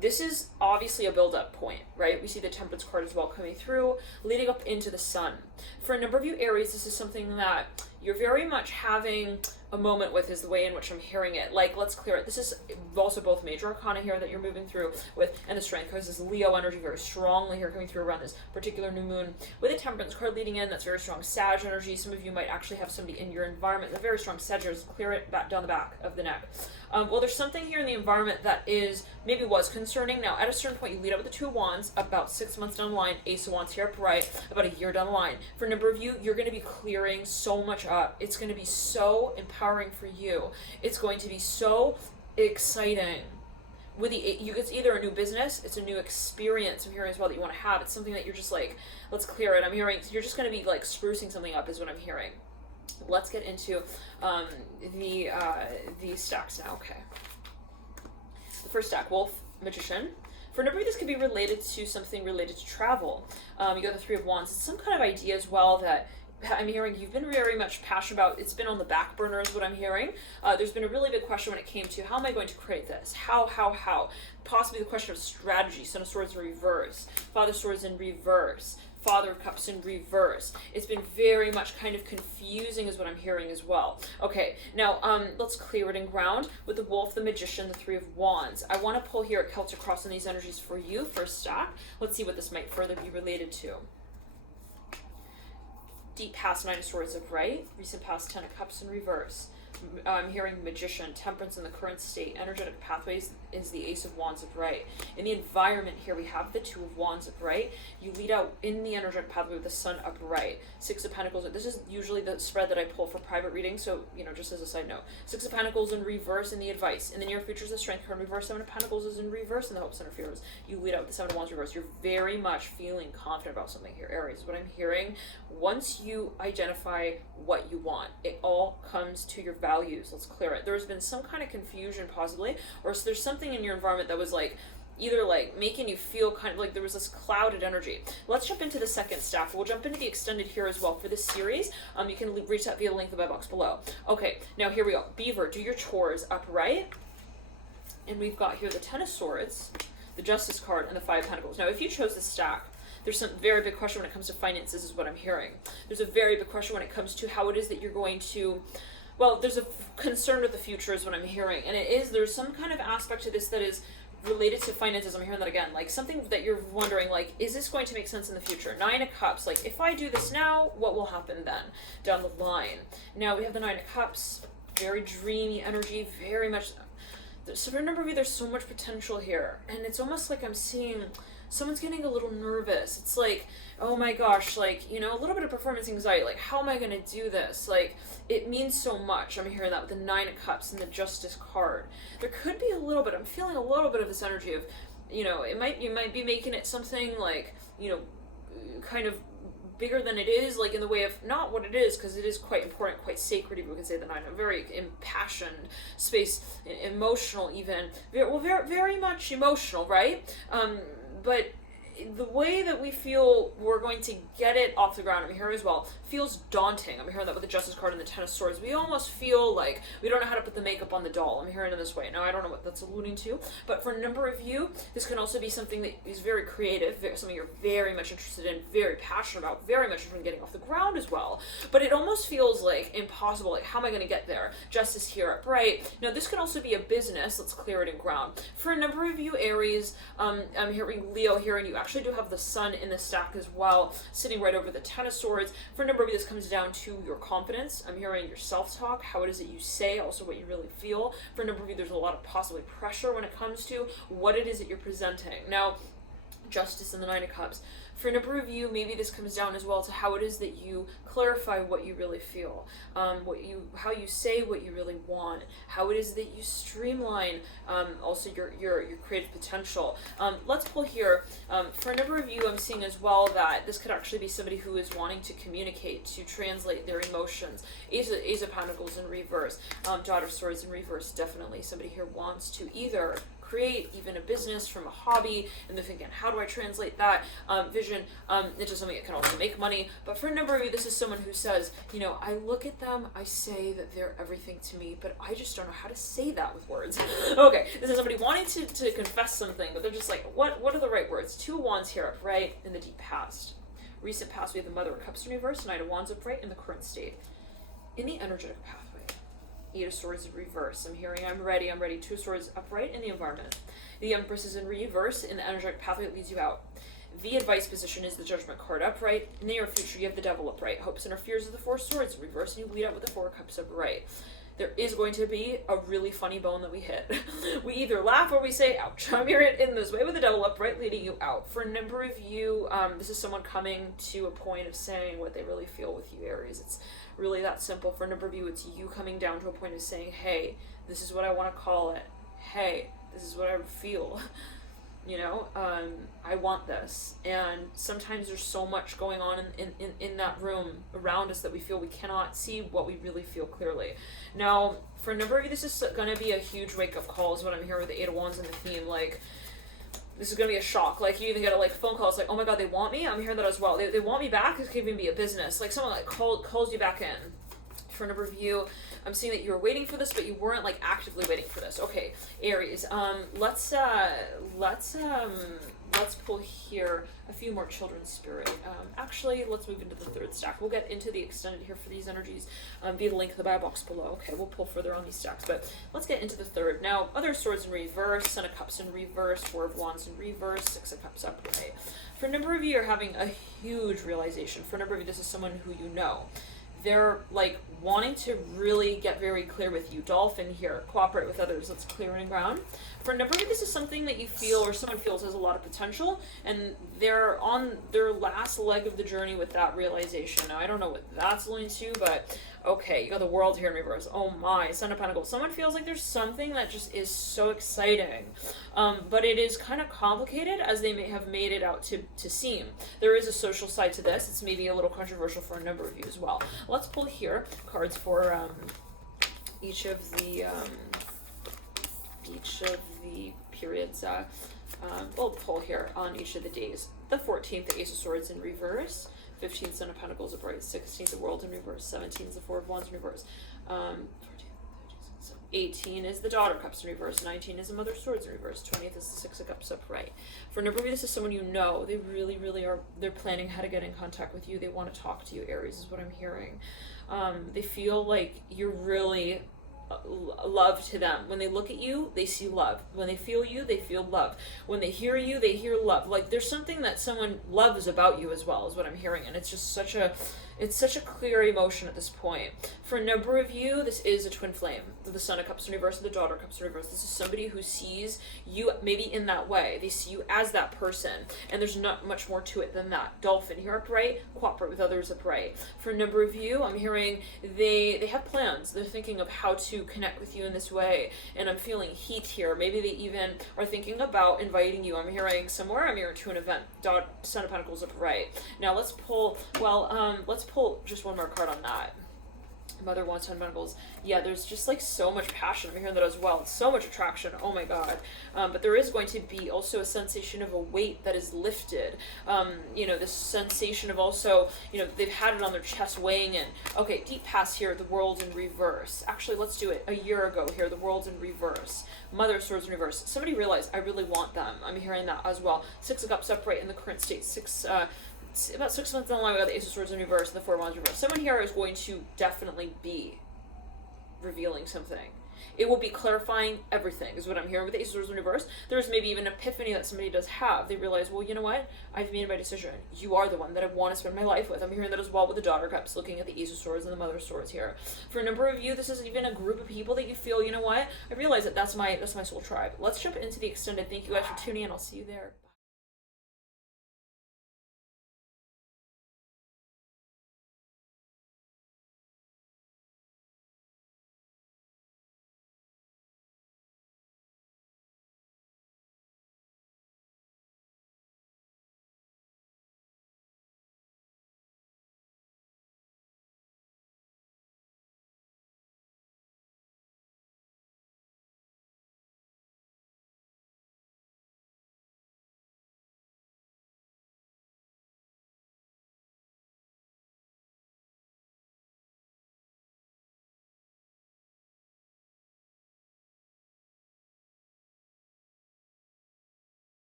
this is obviously a build-up point, right? We see the Temperance card as well coming through, leading up into the sun. For a number of you Aries, this is something that you're very much having a moment with, is the way in which I'm hearing it. Like, let's clear it. This is also both major arcana here that you're moving through with, and the strength, because this Leo energy very strongly here coming through around this particular new moon. With a Temperance card leading in, that's very strong Sag energy. Some of you might actually have somebody in your environment, a very strong Sagittarius. Clear it back down the back of the neck. Well, there's something here in the environment that maybe was concerning. Now, at a certain point, you lead up with the 2 of Wands, about 6 months down the line, Ace of Wands here upright, about a year down the line. For a number of you, you're going to be clearing so much up. It's going to be so empowering for you. It's going to be so exciting. With it's either a new business, it's a new experience I'm hearing as well that you want to have. It's something that you're just like, let's clear it. I'm hearing you're just going to be like sprucing something up is what I'm hearing. Let's get into the stacks now. Okay. The first stack, Wolf, Magician. For a number of you, this could be related to something related to travel. You got the 3 of Wands. It's some kind of idea as well that I'm hearing you've been very much passionate about. It's been on the back burner is what I'm hearing. There's been a really big question when it came to how am I going to create this? How? Possibly the question of strategy. Son of Swords in reverse. Father of Swords in reverse. Father of Cups in reverse. It's been very much kind of confusing is what I'm hearing as well. Okay, now let's clear it in ground with the Wolf, the Magician, the 3 of Wands. I want to pull here a Celtic cross on these energies for you, first stack. Let's see what this might further be related to. Deep past, 9 of Swords upright. Recent past, 10 of Cups in reverse. I'm hearing Magician, Temperance in the current state. Energetic pathways is the Ace of Wands upright. In the environment here, we have the 2 of Wands upright. You lead out in the energetic pathway with the Sun upright. 6 of Pentacles. This is usually the spread that I pull for private reading, so, you know, just as a side note. 6 of Pentacles in reverse in the advice. In the near future is the Strength card in reverse. 7 of Pentacles is in reverse in the Hope Center fears. You lead out with the 7 of Wands reverse. You're very much feeling confident about something here, Aries. What I'm hearing, once you identify what you want, it all comes to your values. Let's clear it. There's been some kind of confusion possibly, or so there's something in your environment that was like, either like making you feel kind of like there was this clouded energy. Let's jump into the second stack. We'll jump into the extended here as well for this series. You can reach out via the link in the box below. Okay, now here we go. Beaver, do your chores upright. And we've got here the Ten of Swords, the Justice card, and the Five of Pentacles. Now, if you chose this stack, there's some very big question when it comes to finances, is what I'm hearing. There's a very big question when it comes to how it is that you're going to, well, there's a concern with the future is what I'm hearing. And there's some kind of aspect to this that is related to finances. I'm hearing that again, like something that you're wondering, like, is this going to make sense in the future? Nine of Cups, like, if I do this now, what will happen then down the line? Now, we have the Nine of Cups, very dreamy energy, very much. So for a number of you, there's so much potential here. And it's almost like I'm seeing someone's getting a little nervous. It's like, oh my gosh, like, you know, a little bit of performance anxiety. Like, how am I going to do this? Like, it means so much. I'm hearing that with the Nine of Cups and the Justice card. There could be a little bit, I'm feeling a little bit of this energy of, you know, you might be making it something like, you know, kind of bigger than it is, like in the way of not what it is, because it is quite important, quite sacred, if we could say the Nine, a very impassioned space, emotional even, very much emotional, right? But the way that we feel we're going to get it off the ground, I'm hearing as well, feels daunting. I'm hearing that with the Justice card and the Ten of Swords. We almost feel like we don't know how to put the makeup on the doll. I'm hearing it this way. Now, I don't know what that's alluding to, but for a number of you, this can also be something that is very creative, something you're very much interested in, very passionate about, very much interested in getting off the ground as well. But it almost feels like impossible. Like, how am I going to get there? Justice here upright. Now, this can also be a business. Let's clear it in ground. For a number of you, Aries, I'm hearing Leo here, and you actually do have the Sun in the stack as well, sitting right over the Ten of Swords. For a number of you, this comes down to your confidence. I'm hearing your self-talk, how it is that you say, also what you really feel. For a number of you, there's a lot of possibly pressure when it comes to what it is that you're presenting. Now, Justice and the Nine of Cups. For a number of you, maybe this comes down as well to how it is that you clarify what you really feel, how you say what you really want, how it is that you streamline also your creative potential. Let's pull here. For a number of you, I'm seeing as well that this could actually be somebody who is wanting to communicate, to translate their emotions. Ace of Pentacles in reverse, Daughter of Swords in reverse. Definitely somebody here wants to either create even a business from a hobby, and they're thinking, how do I translate that vision into something that can also make money? But for a number of you, this is someone who says, you know, I look at them, I say that they're everything to me, but I just don't know how to say that with words. Okay, this is somebody wanting to confess something, but they're just like, what are the right words? Two of Wands here upright in the deep past. Recent past, we have the Mother of Cups in reverse, Knight of Wands upright in the current state. In the energetic pathway, Eight of Swords in reverse. I'm hearing I'm ready. Two of Swords upright in the environment. The Empress is in reverse in the energetic pathway that leads you out. The advice position is the Judgment card upright. In the near future, you have the Devil upright. Hopes and our fears of the Four Swords in reverse, and you lead out with the Four of Cups upright. There is going to be a really funny bone that we hit. We either laugh or we say, ouch. I'm hearing it in this way with the Devil upright, leading you out. For a number of you, this is someone coming to a point of saying what they really feel with you, Aries. It's really that simple. For a number of you, it's you coming down to a point of saying, hey, this is what I want to call it. Hey, this is what I feel. You know, I want this. And sometimes there's so much going on in that room around us that we feel we cannot see what we really feel clearly. Now, for a number of you, this is going to be a huge wake-up call is what I'm hearing with the Eight of Wands and the theme. Like, this is going to be a shock. Like, you even get a phone call. It's like, oh my God, they want me? I'm hearing that as well. They want me back? This could even be a business. Like, someone calls you back in. For a number of you, I'm seeing that you were waiting for this, but you weren't actively waiting for this. Okay, Aries. Let's pull here a few more children's spirit. Actually, let's move into the third stack. We'll get into the extended here for these energies via the link in the bio box below. Okay, we'll pull further on these stacks, but let's get into the third. Now, Other Swords in reverse, Son of Cups in reverse, Four of Wands in reverse, Six of Cups upright. For a number of you, you're having a huge realization. For a number of you, this is someone who you know. They're wanting to really get very clear with you. Dolphin here, cooperate with others. Let's clear in ground. For a number of you, this is something that you feel or someone feels has a lot of potential, and they're on their last leg of the journey with that realization. Now, I don't know what that's leading to, but okay, you got the World here in reverse. Oh my, Son of Pentacles. Someone feels like there's something that just is so exciting, but it is kind of complicated as they may have made it out to seem. There is a social side to this. It's maybe a little controversial for a number of you as well. Let's pull here cards for each of the periods. We'll pull here on each of the days. The 14th, the Ace of Swords in reverse. 15th, Son of Pentacles upright. 16th, the World in reverse. 17th, the Four of Wands in reverse. 18 is the Daughter of Cups in reverse. 19 is the Mother of Swords in reverse. 20th is the Six of Cups upright. For a number of you, this is someone you know. They really, really are. They're planning how to get in contact with you. They want to talk to you, Aries, is what I'm hearing. They feel like you're really love to them. When they look at you, they see love. When they feel you, they feel love. When they hear you, they hear love. Like there's something that someone loves about you as well, is what I'm hearing. And it's just such a clear emotion at this point. For a number of you, this is a twin flame. The Son of Cups in reverse and the Daughter of Cups in reverse. This is somebody who sees you maybe in that way. They see you as that person. And there's not much more to it than that. Dolphin here upright, cooperate with others upright. For a number of you, I'm hearing they have plans. They're thinking of how to connect with you in this way. And I'm feeling heat here. Maybe they even are thinking about inviting you. I'm hearing somewhere. I'm hearing to an event. Son of Pentacles upright. Now let's pull, let's pull just one more card on that. Mother wants 10 Pentacles. Yeah, there's just like so much passion. I'm hearing that as well. So much attraction. Oh my God. But there is going to be also a sensation of a weight that is lifted. This sensation of also, they've had it on their chest weighing in. Okay, deep past here, the World in reverse. Actually, let's do it. A year ago here, the World's in reverse. Mother of Swords in reverse. Somebody realized I really want them. I'm hearing that as well. Six of Cups upright in the current state. About 6 months down the line, we got the Ace of Swords in reverse and the Four of Wands in reverse. Someone here is going to definitely be revealing something. It will be clarifying everything, is what I'm hearing with the Ace of Swords in reverse. There's maybe even an epiphany that somebody does have. They realize, well, you know what? I've made my decision. You are the one that I want to spend my life with. I'm hearing that as well with the Daughter of Cups, looking at the Ace of Swords and the Mother of Swords here. For a number of you, this is even a group of people that you feel, you know what? I realize that that's my soul tribe. Let's jump into the extended. Thank you guys for tuning in. I'll see you there. Bye.